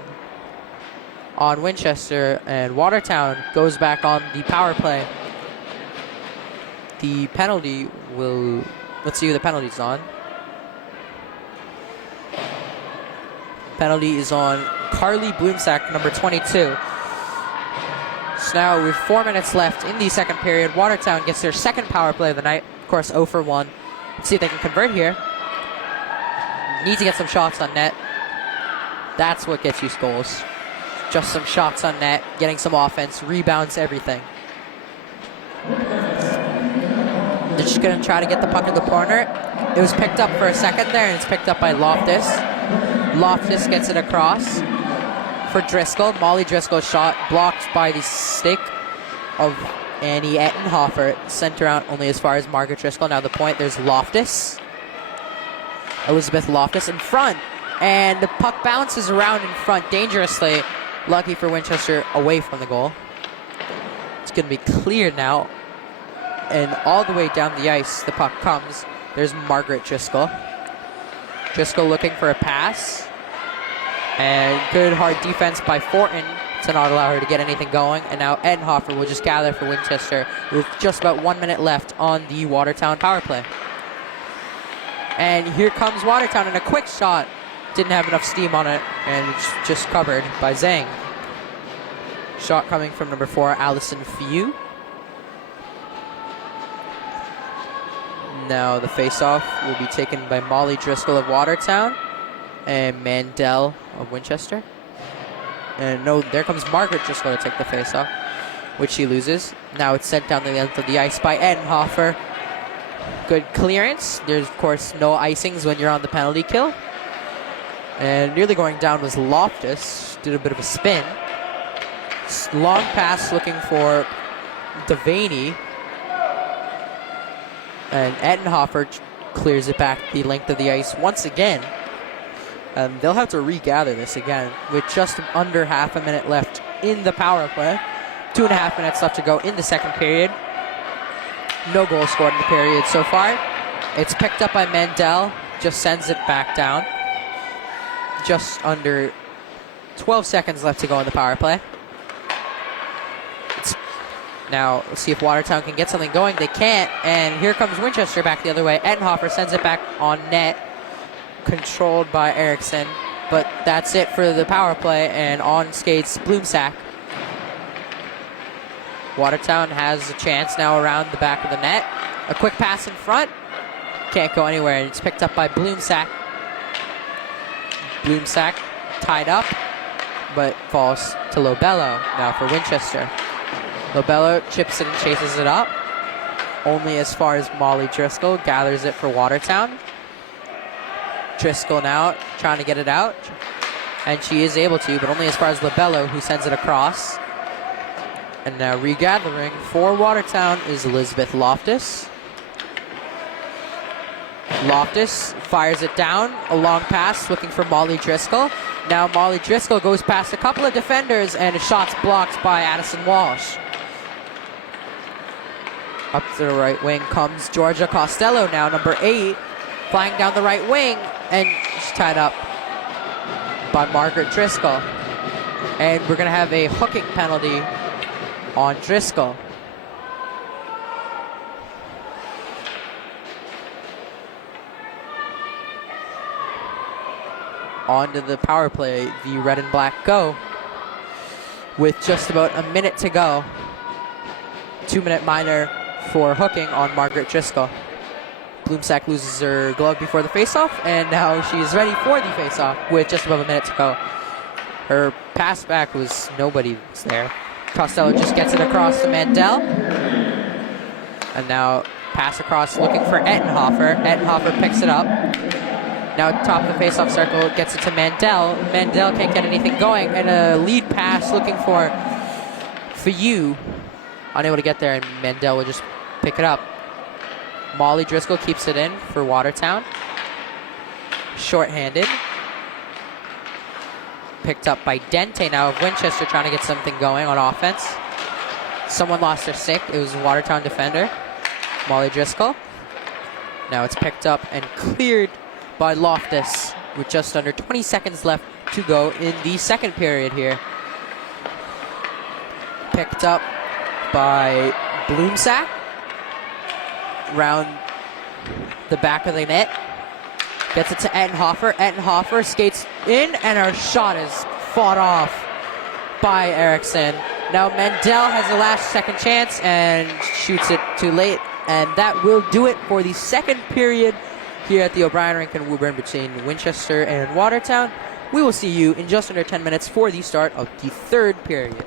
on Winchester. And Watertown goes back on the power play. The penalty will... Let's see who the penalty's on. Penalty is on Carly Bloomsack, number 22. So now with 4 minutes left in the second period, Watertown gets their second power play of the night. Of course, 0 for 1. Let's see if they can convert here. Need to get some shots on net. That's what gets you goals. Just some shots on net, getting some offense, rebounds, everything. They're just going to try to get the puck in the corner. It was picked up for a second there, and it's picked up by Loftus. Loftus gets it across for Driscoll. Molly Driscoll's shot blocked by the stick of Annie Ettenhofer. Sent her out only as far as Margaret Driscoll. Now the point, there's Loftus. Elizabeth Loftus in front. And the puck bounces around in front dangerously. Lucky for Winchester, away from the goal. It's going to be cleared now. And all the way down the ice, the puck comes. There's Margaret Driscoll. Driscoll looking for a pass. And good hard defense by Fortin to not allow her to get anything going. And now Ettenhofer will just gather for Winchester with just about 1 minute left on the Watertown power play. And here comes Watertown, and a quick shot. Didn't have enough steam on it, and it's just covered by Zhang. Shot coming from number 4, Allison Fiu. Now the face-off will be taken by Molly Driscoll of Watertown and Mandel of Winchester. And no, there comes Margaret Driscoll to take the face-off, which she loses. Now it's sent down the length of the ice by Ettenhofer. Good clearance. There's, of course, no icings when you're on the penalty kill. And nearly going down was Loftus. Did a bit of a spin. Long pass looking for Devaney. And Ettenhofer clears it back the length of the ice once again. And they'll have to regather this again with just under half a minute left in the power play. 2.5 minutes left to go in the second period. No goals scored in the period so far. It's picked up by Mandel. Just sends it back down. Just under 12 seconds left to go in the power play. Now, let's see if Watertown can get something going. They can't, and here comes Winchester back the other way. Ettenhofer sends it back on net, controlled by Erickson. But that's it for the power play, and on skates Bloomsack. Watertown has a chance now around the back of the net. A quick pass in front. Can't go anywhere, and it's picked up by Bloomsack. Bloomsack tied up, but falls to Lobello now for Winchester. Lobello chips it and chases it up, only as far as Molly Driscoll gathers it for Watertown. Driscoll now trying to get it out, and she is able to, but only as far as Lobello, who sends it across. And now regathering for Watertown is Elizabeth Loftus. Loftus fires it down, a long pass looking for Molly Driscoll. Now Molly Driscoll goes past a couple of defenders and a shot's blocked by Addison Walsh. Up to the right wing comes Georgia Costello now, number 8, flying down the right wing, and she's tied up by Margaret Driscoll. And we're going to have a hooking penalty on Driscoll. On to the power play, the red and black go with just about a minute to go. 2-minute minor for hooking on Margaret Driscoll. Bloomsack loses her glove before the faceoff, and now she is ready for the faceoff with just above a minute to go. Her pass back was nobody was there. Costello just gets it across to Mandel. And now pass across looking for Ettenhofer. Ettenhofer picks it up. Now top of the faceoff circle, gets it to Mandel. Mandel can't get anything going, and a lead pass looking for you. Unable to get there, and Mandel will just pick it up. Molly Driscoll keeps it in for Watertown. Short-handed. Picked up by Dente now of Winchester, trying to get something going on offense. Someone lost their stick. It was a Watertown defender, Molly Driscoll. Now it's picked up and cleared by Loftus with just under 20 seconds left to go in the second period here. Picked up by Bloomsack. Round the back of the net. Gets it to Ettenhofer. Ettenhofer skates in, and her shot is fought off by Erickson. Now Mandel has the last second chance and shoots it too late. And that will do it for the second period here at the O'Brien Rink in Woburn between Winchester and Watertown. We will see you in just under 10 minutes for the start of the third period.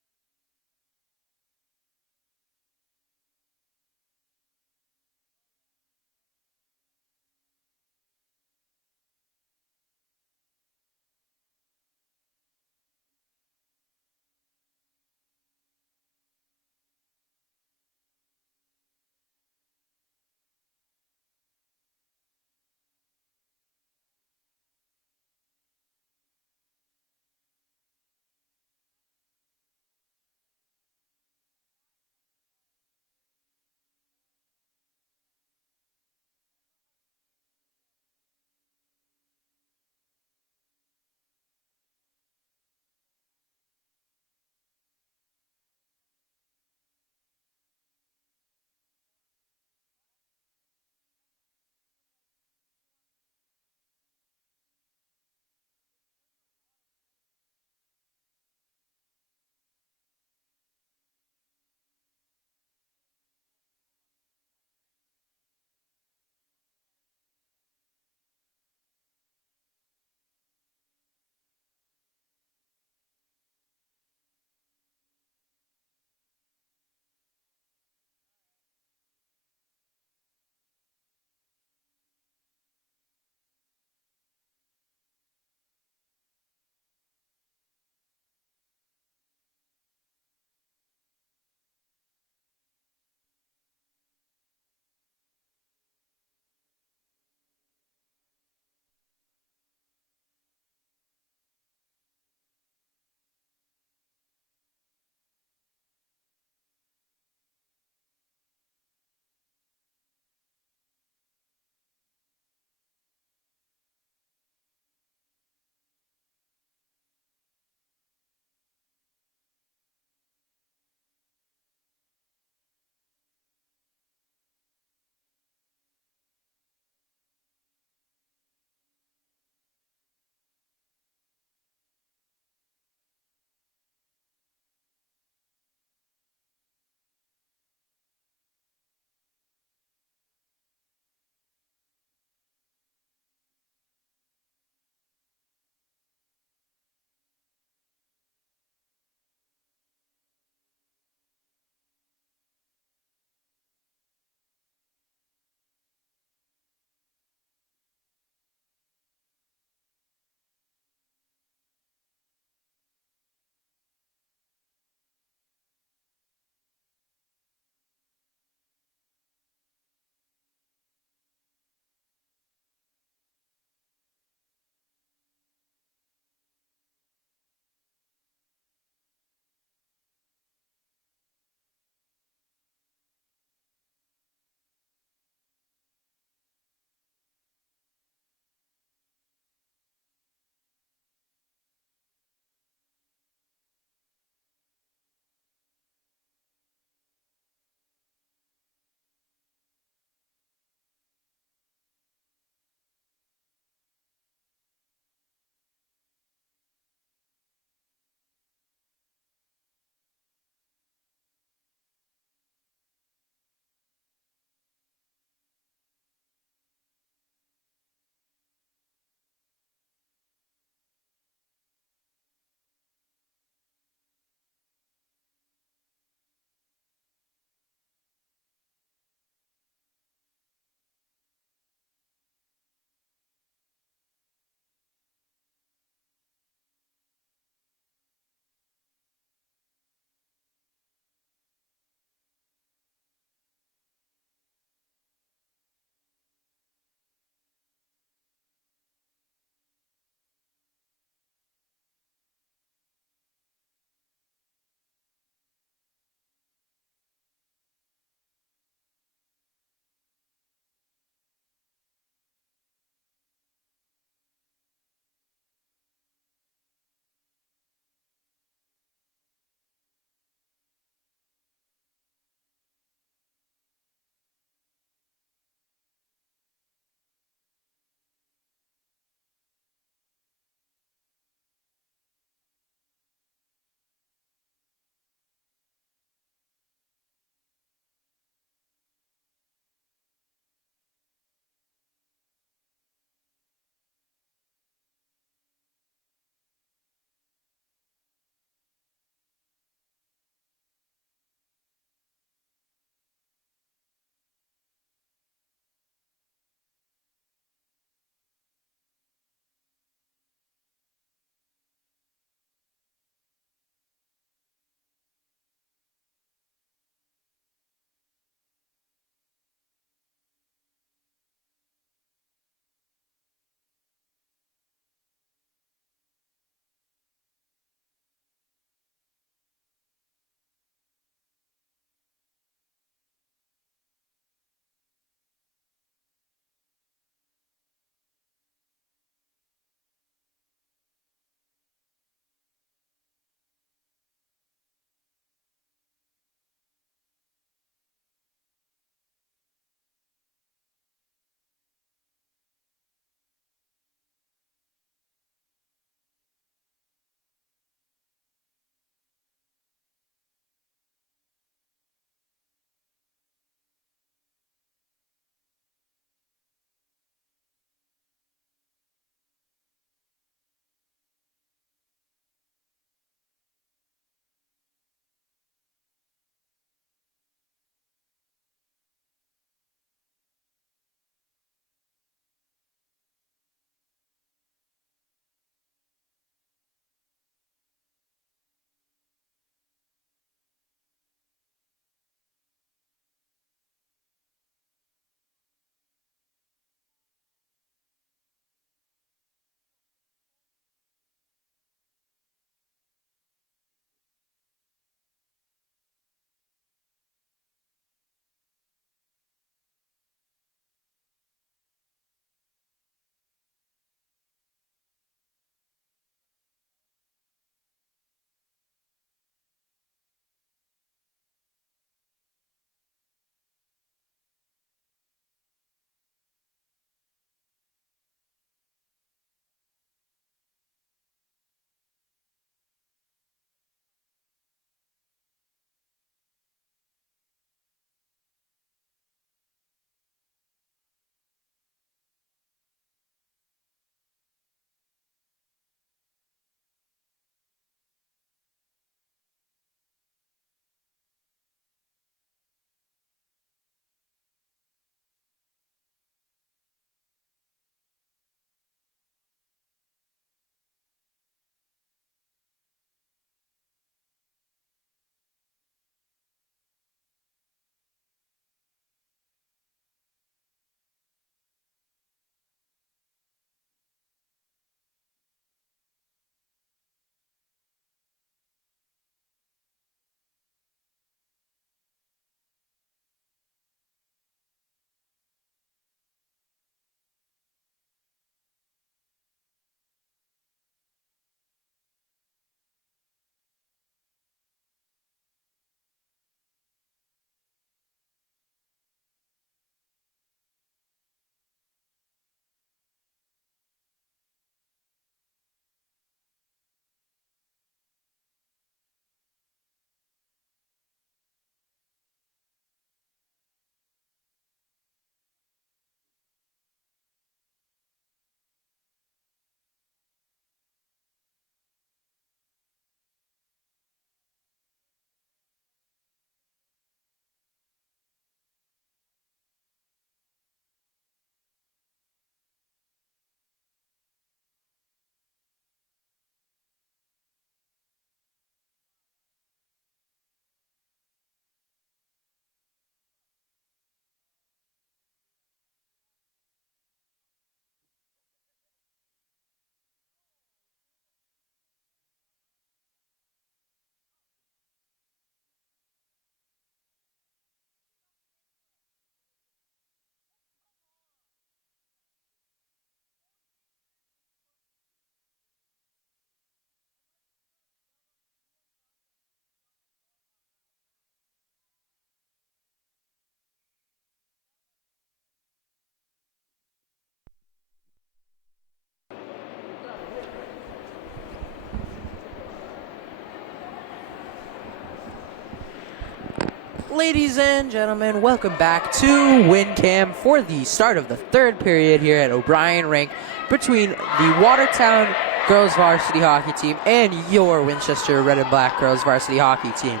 Ladies and gentlemen, welcome back to WinCam for the start of the third period here at O'Brien Rink between the Watertown girls varsity hockey team and your Winchester Red and Black girls varsity hockey team.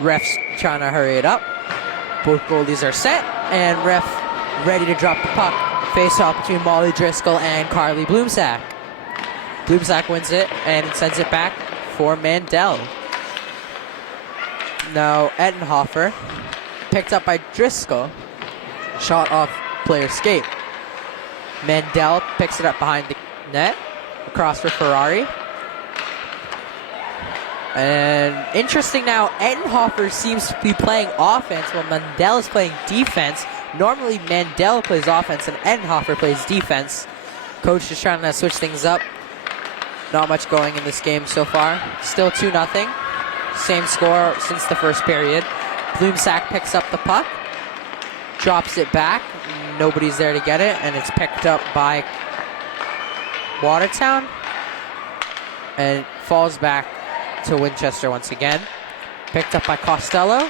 Ref's trying to hurry it up. Both goalies are set, and ref ready to drop the puck. Face off between Molly Driscoll and Carly Bloomsack. Bloomsack wins it and sends it back for Mandel. Now Ettenhofer, picked up by Driscoll, shot off player skate. Mandel picks it up behind the net, across for Ferrari. And interesting now, Ettenhofer seems to be playing offense while Mandel is playing defense. Normally Mandel plays offense and Ettenhofer plays defense. Coach is trying to switch things up. Not much going in this game so far. Still 2-0. Same score since the first period. Bloomsack picks up the puck, drops it back. Nobody's there to get it, and it's picked up by Watertown and falls back to Winchester once again. Picked up by Costello.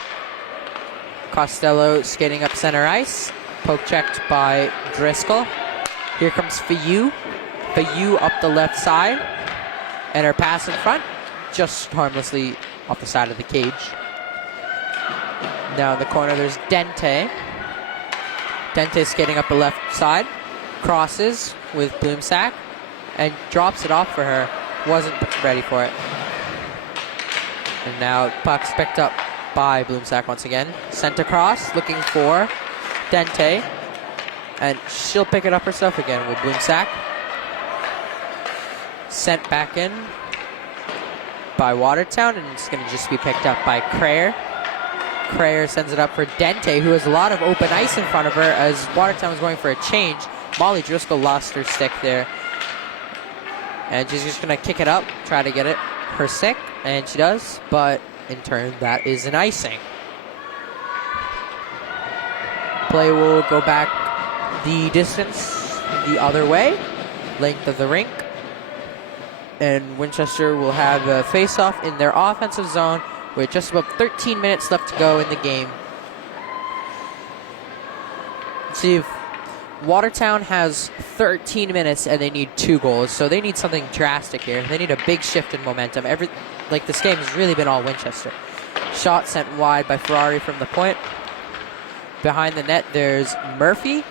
Costello skating up center ice. Poke checked by Driscoll. Here comes Fayou. Fayou up the left side. And her pass in front, just harmlessly off the side of the cage. Now in the corner there's Dente. Dente skating up the left side. Crosses with Bloomsack. And drops it off for her. Wasn't ready for it. And now puck's picked up by Bloomsack once again. Sent across, looking for Dente. And she'll pick it up herself again with Bloomsack. Sent back in by Watertown, and it's going to just be picked up by Crayer. Crayer sends it up for Dente, who has a lot of open ice in front of her as Watertown was going for a change. Molly Driscoll lost her stick there. And she's just going to kick it up, try to get it her stick, and she does, but in turn that is an icing. Play will go back the distance the other way, length of the rink. And Winchester will have a face-off in their offensive zone with just about 13 minutes left to go in the game. Let's see if Watertown has 13 minutes and they need 2 goals, so they need something drastic here. They need a big shift in momentum. This game has really been all Winchester. Shot sent wide by Ferrari from the point. Behind the net, there's Murphy.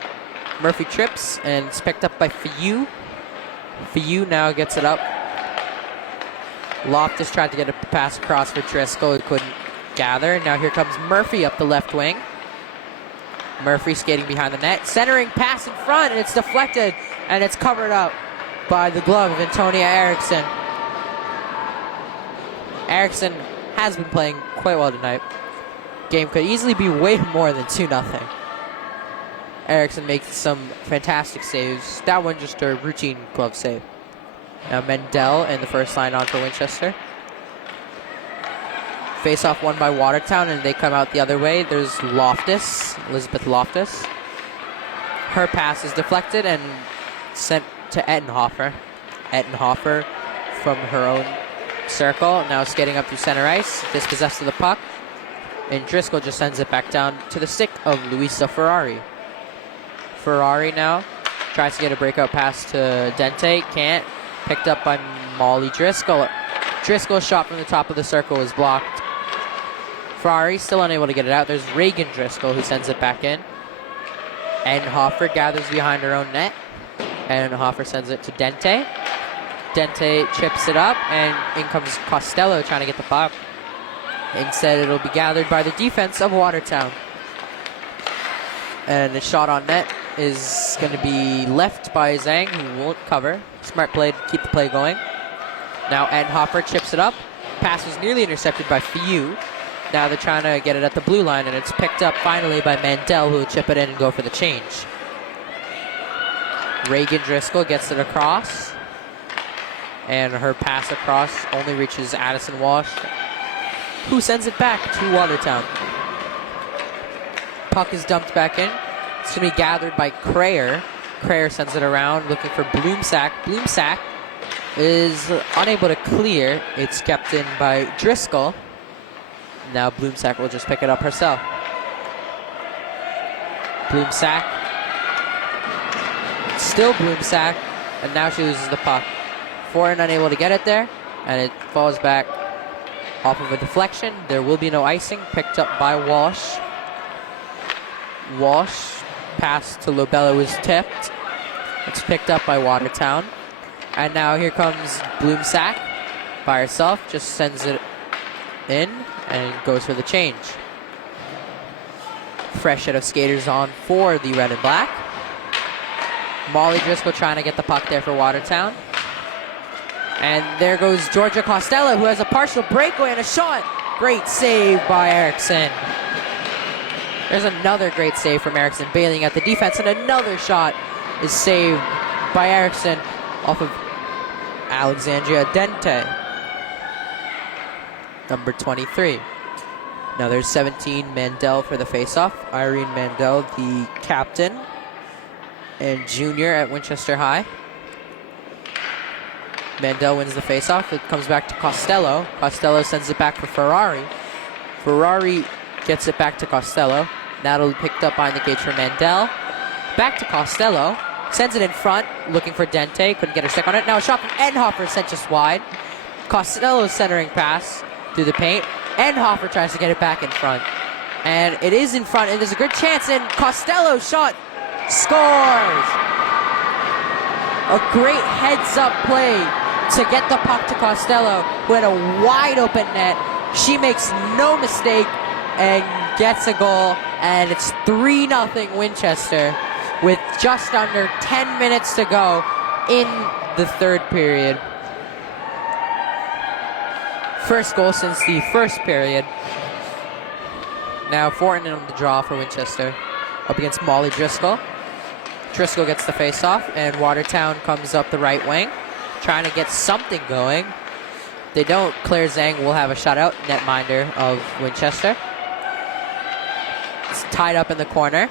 Murphy trips, and it's picked up by Fayou. Fayou now gets it up. Loftus tried to get a pass across for Driscoll, who couldn't gather. Now here comes Murphy up the left wing. Murphy skating behind the net. Centering pass in front, and it's deflected, and it's covered up by the glove of Antonia Eriksson. Eriksson has been playing quite well tonight. Game could easily be way more than 2-0. Eriksson makes some fantastic saves. That one just a routine glove save. Now Mendel in the first line on for Winchester. Face-off won by Watertown, and they come out the other way. There's Loftus, Elizabeth Loftus. Her pass is deflected and sent to Ettenhofer. Ettenhofer from her own circle, now skating up through center ice, dispossessed of the puck. And Driscoll just sends it back down to the stick of Luisa Ferrari. Ferrari now tries to get a breakout pass to Dente, can't. Picked up by Molly Driscoll. Driscoll's shot from the top of the circle is blocked. Ferrari still unable to get it out. There's Reagan Driscoll who sends it back in. Ettenhofer gathers behind her own net. Ettenhofer sends it to Dente. Dente chips it up, and in comes Costello trying to get the puck. Instead, it'll be gathered by the defense of Watertown. And the shot on net is going to be left by Zhang, who won't cover. Smart play to keep the play going. Now Ettenhofer chips it up. Pass was nearly intercepted by Fayou. Now they're trying to get it at the blue line, and it's picked up finally by Mandel, who will chip it in and go for the change. Reagan Driscoll gets it across. And her pass across only reaches Addison Walsh, who sends it back to Watertown. Puck is dumped back in. It's going to be gathered by Crayer. Crayer sends it around, looking for Bloomsack. Bloomsack is unable to clear. It's kept in by Driscoll. Now Bloomsack will just pick it up herself. Bloomsack. Still Bloomsack. And now she loses the puck. Fortin unable to get it there. And it falls back off of a deflection. There will be no icing. Picked up by Walsh. Walsh. Pass to Lobello is tipped. It's picked up by Watertown. And now here comes Bloomsack by herself. Just sends it in and goes for the change. Fresh set of skaters on for the red and black. Molly Driscoll trying to get the puck there for Watertown. And there goes Georgia Costello, who has a partial breakaway and a shot. Great save by Erickson. There's another great save from Erickson, bailing at the defense, and another shot is saved by Erickson off of Alexandria Dente. Number 23. Now there's 17, Mandel for the faceoff. Irene Mandel, the captain and junior at Winchester High. Mandel wins the faceoff. It comes back to Costello. Costello sends it back for Ferrari. Ferrari gets it back to Costello. That'll be picked up by the cage for Mandel. Back to Costello. Sends it in front, looking for Dente. Couldn't get her stick on it. Now a shot from Enhofer sent just wide. Costello's centering pass through the paint. Enhofer tries to get it back in front. And it is in front, and there's a good chance, and Costello's shot scores! A great heads-up play to get the puck to Costello, who had a wide-open net. She makes no mistake and gets a goal, and it's 3-0 Winchester with just under 10 minutes to go in the third period. First goal since the first period. Now Fortin on the draw for Winchester. Up against Molly Driscoll. Driscoll gets the face-off, and Watertown comes up the right wing, trying to get something going. If they don't, Claire Zhang will have a shutout, netminder of Winchester. It's tied up in the corner.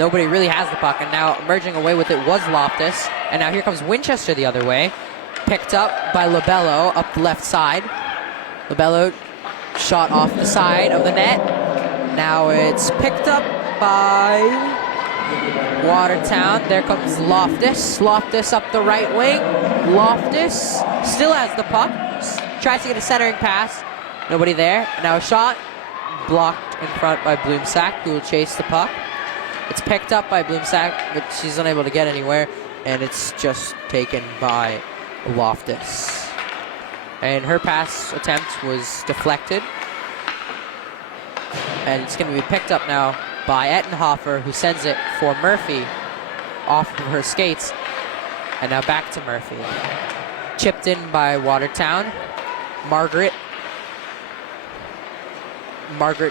Nobody really has the puck, and now emerging away with it was Loftus. And now here comes Winchester the other way. Picked up by Lobello up the left side. Lobello shot off the side of the net. Now it's picked up by Watertown. There comes Loftus. Loftus up the right wing. Loftus still has the puck. Tries to get a centering pass. Nobody there. Now a shot. Blocked in front by Bloomsack, who will chase the puck. It's picked up by Bloomsack, but she's unable to get anywhere. And it's just taken by Loftus. And her pass attempt was deflected. And it's going to be picked up now by Ettenhofer, who sends it for Murphy off of her skates. And now back to Murphy. Chipped in by Watertown. Margaret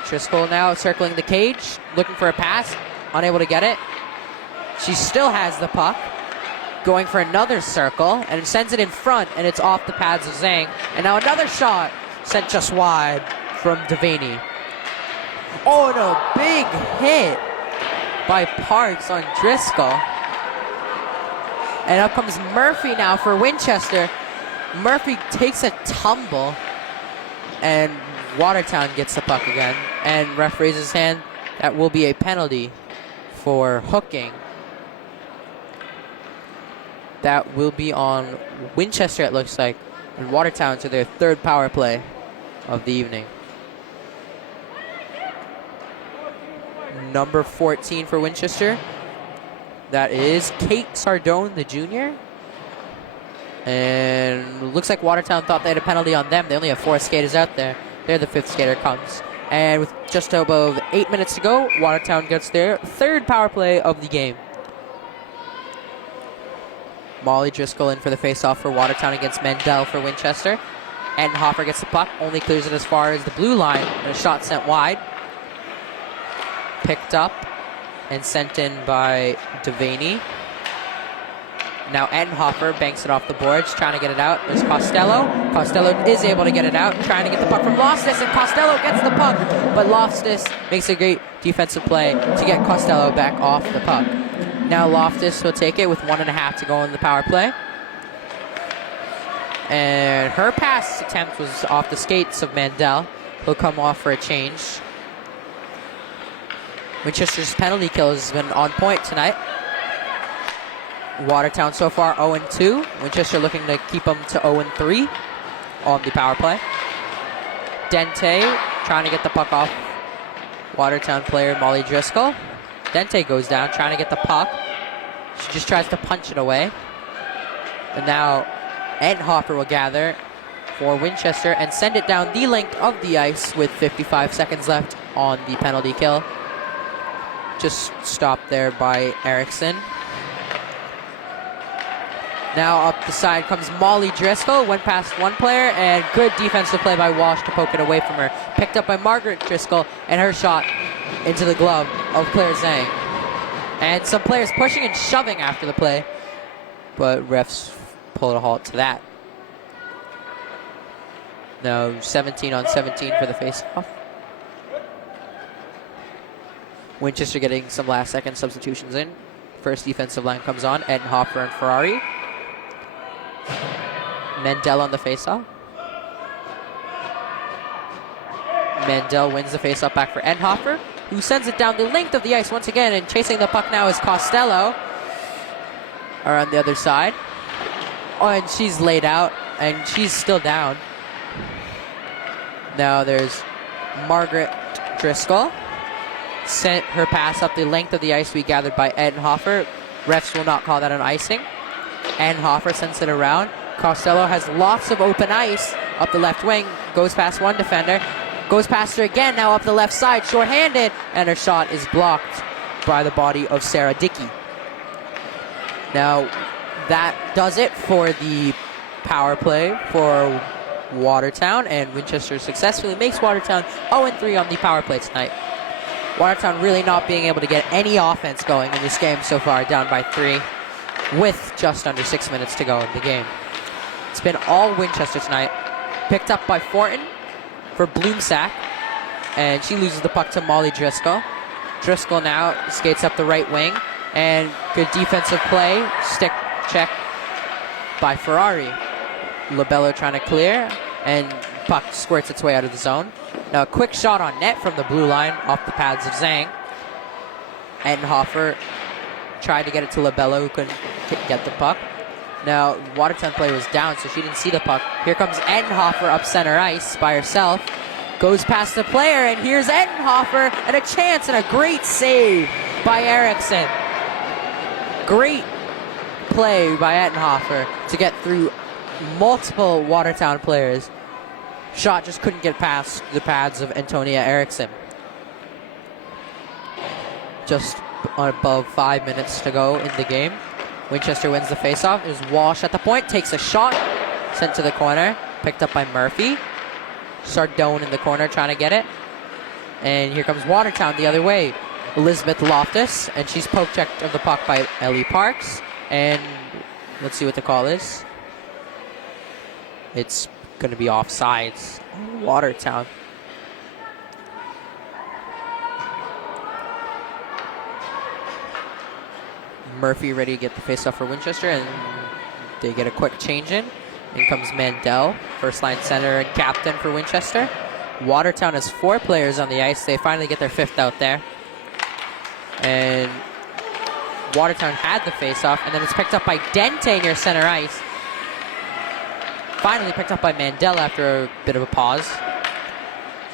Driscoll now circling the cage, looking for a pass. Unable to get it. She still has the puck. Going for another circle, and sends it in front, and it's off the pads of Zhang. And now another shot sent just wide from Devaney. Oh, and a big hit by Parks on Driscoll. And up comes Murphy now for Winchester. Murphy takes a tumble, and Watertown gets the puck again. And ref raises his hand. That will be a penalty for hooking. That will be on Winchester, it looks like, and Watertown to their third power play of the evening. Number 14 for Winchester. That is Kate Sardone, the junior. And looks like Watertown thought they had a penalty on them. They only have 4 skaters out there. There the 5th skater comes. And with just above 8 minutes to go, Watertown gets their third power play of the game. Molly Driscoll in for the face-off for Watertown against Mandel for Winchester. Enhofer gets the puck, only clears it as far as the blue line, and a shot sent wide. Picked up and sent in by Devaney. Now Enhofer banks it off the boards, trying to get it out. There's Costello. Costello is able to get it out, trying to get the puck from Loftus, and Costello gets the puck, but Loftus makes a great defensive play to get Costello back off the puck. Now Loftus will take it with 1.5 to go in the power play. And her pass attempt was off the skates of Mandel. He'll come off for a change. Winchester's penalty kill has been on point tonight. Watertown so far 0-2. Winchester looking to keep them to 0-3 on the power play. Dente trying to get the puck off Watertown player Molly Driscoll. Dente goes down trying to get the puck. She just tries to punch it away. And now Entenhofer will gather for Winchester and send it down the length of the ice with 55 seconds left on the penalty kill. Just stopped there by Erickson. Now up the side comes Molly Driscoll. Went past one player, and good defensive play by Walsh to poke it away from her. Picked up by Margaret Driscoll, and her shot into the glove of Claire Zhang. And some players pushing and shoving after the play, but refs pulled a halt to that. Now 17-on-17 for the face-off. Winchester getting some last-second substitutions in. First defensive line comes on. Entenhofer and Ferrari. Mandel on the face-off. Mandel wins the face-off back for Entenhofer, who sends it down the length of the ice once again, and chasing the puck now is Costello. Around the other side. Oh, and she's laid out, and she's still down. Now there's Margaret Driscoll. Sent her pass up the length of the ice to be gathered by Entenhofer. Refs will not call that an icing. Entenhofer sends it around. Costello has lots of open ice up the left wing. Goes past one defender. Goes past her again, now up the left side, shorthanded. And her shot is blocked by the body of Sarah Dickey. Now, that does it for the power play for Watertown. And Winchester successfully makes Watertown 0-3 on the power play tonight. Watertown really not being able to get any offense going in this game so far, down by 3 with just under 6 minutes to go in the game. It's been all Winchester tonight. Picked up by Fortin for Bloomsack, and she loses the puck to Molly Driscoll. Driscoll now skates up the right wing, and good defensive play, stick check by Ferrari. Labello trying to clear, and puck squirts its way out of the zone. Now a quick shot on net from the blue line off the pads of Zhang. Entenhofer tried to get it to Labello, who couldn't get the puck. Now Watertown player was down, so she didn't see the puck. Here comes Entenhofer up center ice by herself. Goes past the player, and here's Entenhofer, and a chance, and a great save by Erickson. Great play by Entenhofer to get through multiple Watertown players. Shot just couldn't get past the pads of Antonia Erickson. Just above 5 minutes to go in the game. Winchester wins the faceoff. There's Walsh at the point, takes a shot, sent to the corner, picked up by Murphy. Sardone in the corner trying to get it. And here comes Watertown the other way. Elizabeth Loftus, and she's poke-checked of the puck by Ellie Parks. And let's see what the call is. It's going to be offsides. Watertown. Murphy ready to get the face-off for Winchester, and they get a quick change in. In comes Mandel, first line center and captain for Winchester. Watertown has 4 players on the ice. They finally get their 5th out there. And Watertown had the face-off, and then it's picked up by Dente near center ice. Finally picked up by Mandel after a bit of a pause.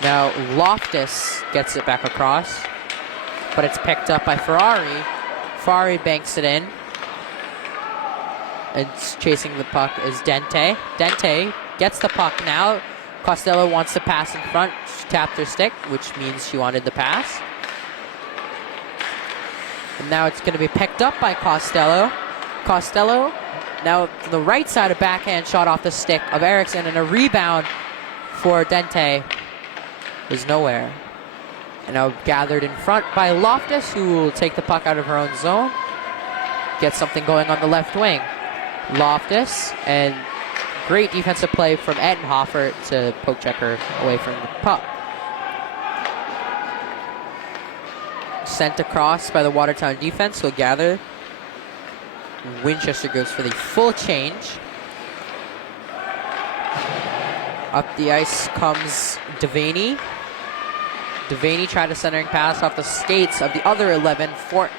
Now Loftus gets it back across, but it's picked up by Ferrari. Ferrari banks it in. And chasing the puck is Dente. Dente gets the puck now. Costello wants to pass in front. She tapped her stick, which means she wanted the pass. And now it's going to be picked up by Costello. Costello now from the right side, a backhand shot off the stick of Erickson, and a rebound for Dente is nowhere. And now gathered in front by Loftus, who will take the puck out of her own zone. Get something going on the left wing. Loftus, and great defensive play from Entenhofer to poke check her away from the puck. Sent across by the Watertown defense, will gather. Winchester goes for the full change. Up the ice comes Devaney. Devaney tried a centering pass off the skates of the other 11, Fortin.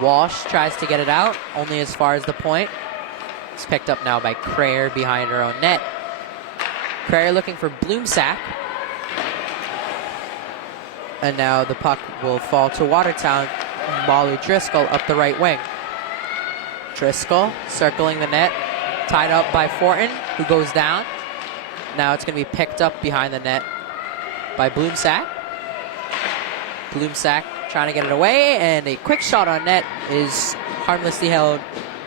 Walsh tries to get it out, only as far as the point. It's picked up now by Crayer behind her own net. Crayer looking for Bloomsack. And now the puck will fall to Watertown. Molly Driscoll up the right wing. Driscoll circling the net, tied up by Fortin, who goes down. Now it's going to be picked up behind the net by Bloomsack. Bloomsack trying to get it away, and a quick shot on net is harmlessly held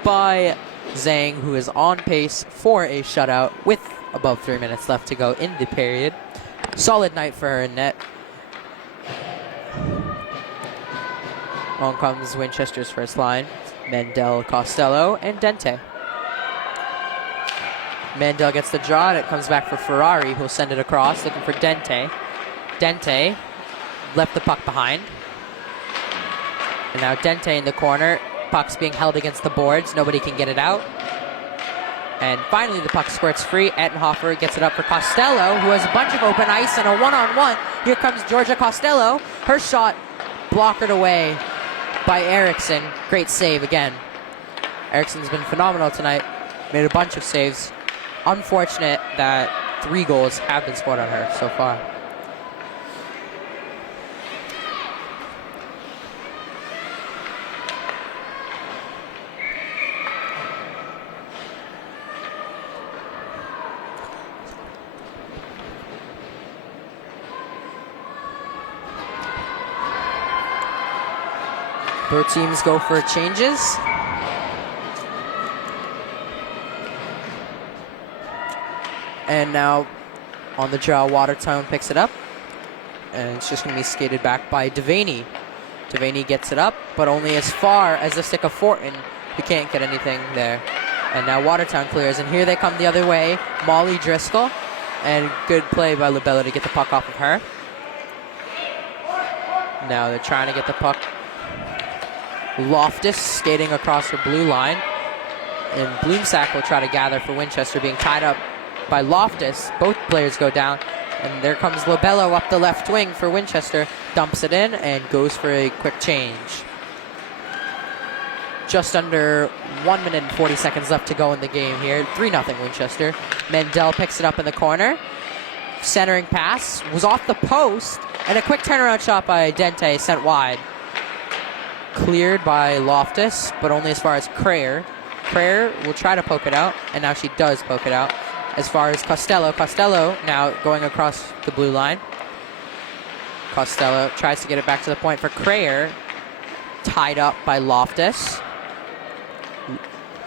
by Zhang, who is on pace for a shutout with above 3 minutes left to go in the period. Solid night for her in net. On comes Winchester's first line. Mendel, Costello, and Dente. Mendel gets the draw, and it comes back for Ferrari, who'll send it across, looking for Dente. Dente left the puck behind. And now Dente in the corner. Puck's being held against the boards. Nobody can get it out. And finally, the puck squirts free. Ettenhofer gets it up for Costello, who has a bunch of open ice and a one-on-one. Here comes Georgia Costello. Her shot blockered away by Erickson. Great save again. Erickson's been phenomenal tonight. Made a bunch of saves. Unfortunate that 3 goals have been scored on her so far. Both teams go for changes. And now on the draw, Watertown picks it up. And it's just going to be skated back by Devaney. Devaney gets it up, but only as far as the stick of Fortin, who can't get anything there. And now Watertown clears, and here they come the other way. Molly Driscoll. And good play by Labella to get the puck off of her. Now they're trying to get the puck. Loftus skating across her blue line. And Bloomsack will try to gather for Winchester, being tied up by Loftus. Both players go down. And there comes Lobello up the left wing for Winchester. Dumps it in and goes for a quick change. Just under 1 minute and 40 seconds left to go in the game here. 3-0 Winchester. Mendel picks it up in the corner. Centering pass was off the post. And a quick turnaround shot by Dente sent wide. Cleared by Loftus, but only as far as Crayer. Crayer will try to poke it out, and now she does poke it out. As far as Costello. Costello now going across the blue line. Costello tries to get it back to the point for Crayer. Tied up by Loftus.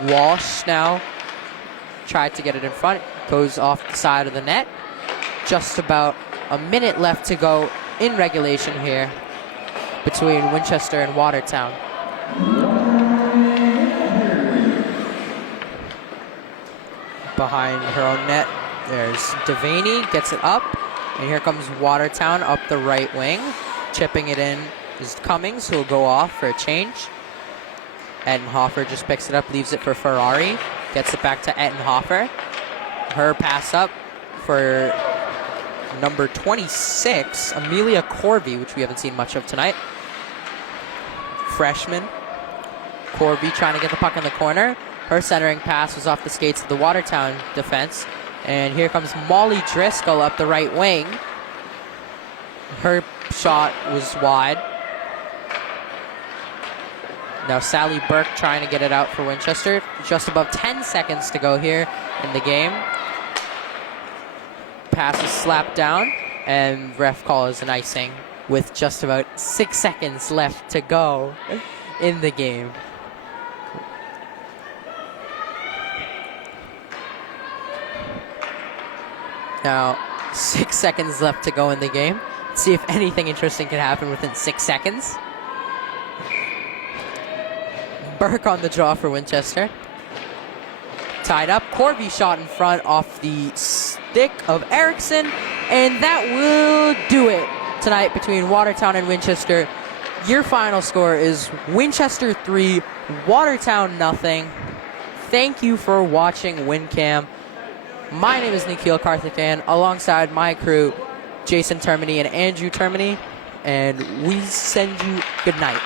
Walsh now tried to get it in front. Goes off the side of the net. Just about a minute left to go in regulation here between Winchester and Watertown. Behind her own net, there's Devaney, gets it up, and here comes Watertown up the right wing. Chipping it in is Cummings, who will go off for a change. Ettenhofer just picks it up, leaves it for Ferrari, gets it back to Ettenhofer. Her pass up for number 26, Amelia Corby, which we haven't seen much of tonight. Freshman. Corby trying to get the puck in the corner. Her centering pass was off the skates of the Watertown defense. And here comes Molly Driscoll up the right wing. Her shot was wide. Now Sally Burke trying to get it out for Winchester. Just above 10 seconds to go here in the game. Pass is slapped down, and ref calls an icing with just about 6 seconds left to go in the game. Now, 6 seconds left to go in the game. Let's see if anything interesting can happen within 6 seconds. Burke on the draw for Winchester. Tied up. Corby shot in front off the stick of Erickson, and that will do it tonight between Watertown and Winchester. Your final score is Winchester 3, Watertown 0. Thank you for watching WinCam. My name is Nikhil Karthikeyan, alongside my crew, Jason Termini and Andrew Termini, and we send you good night.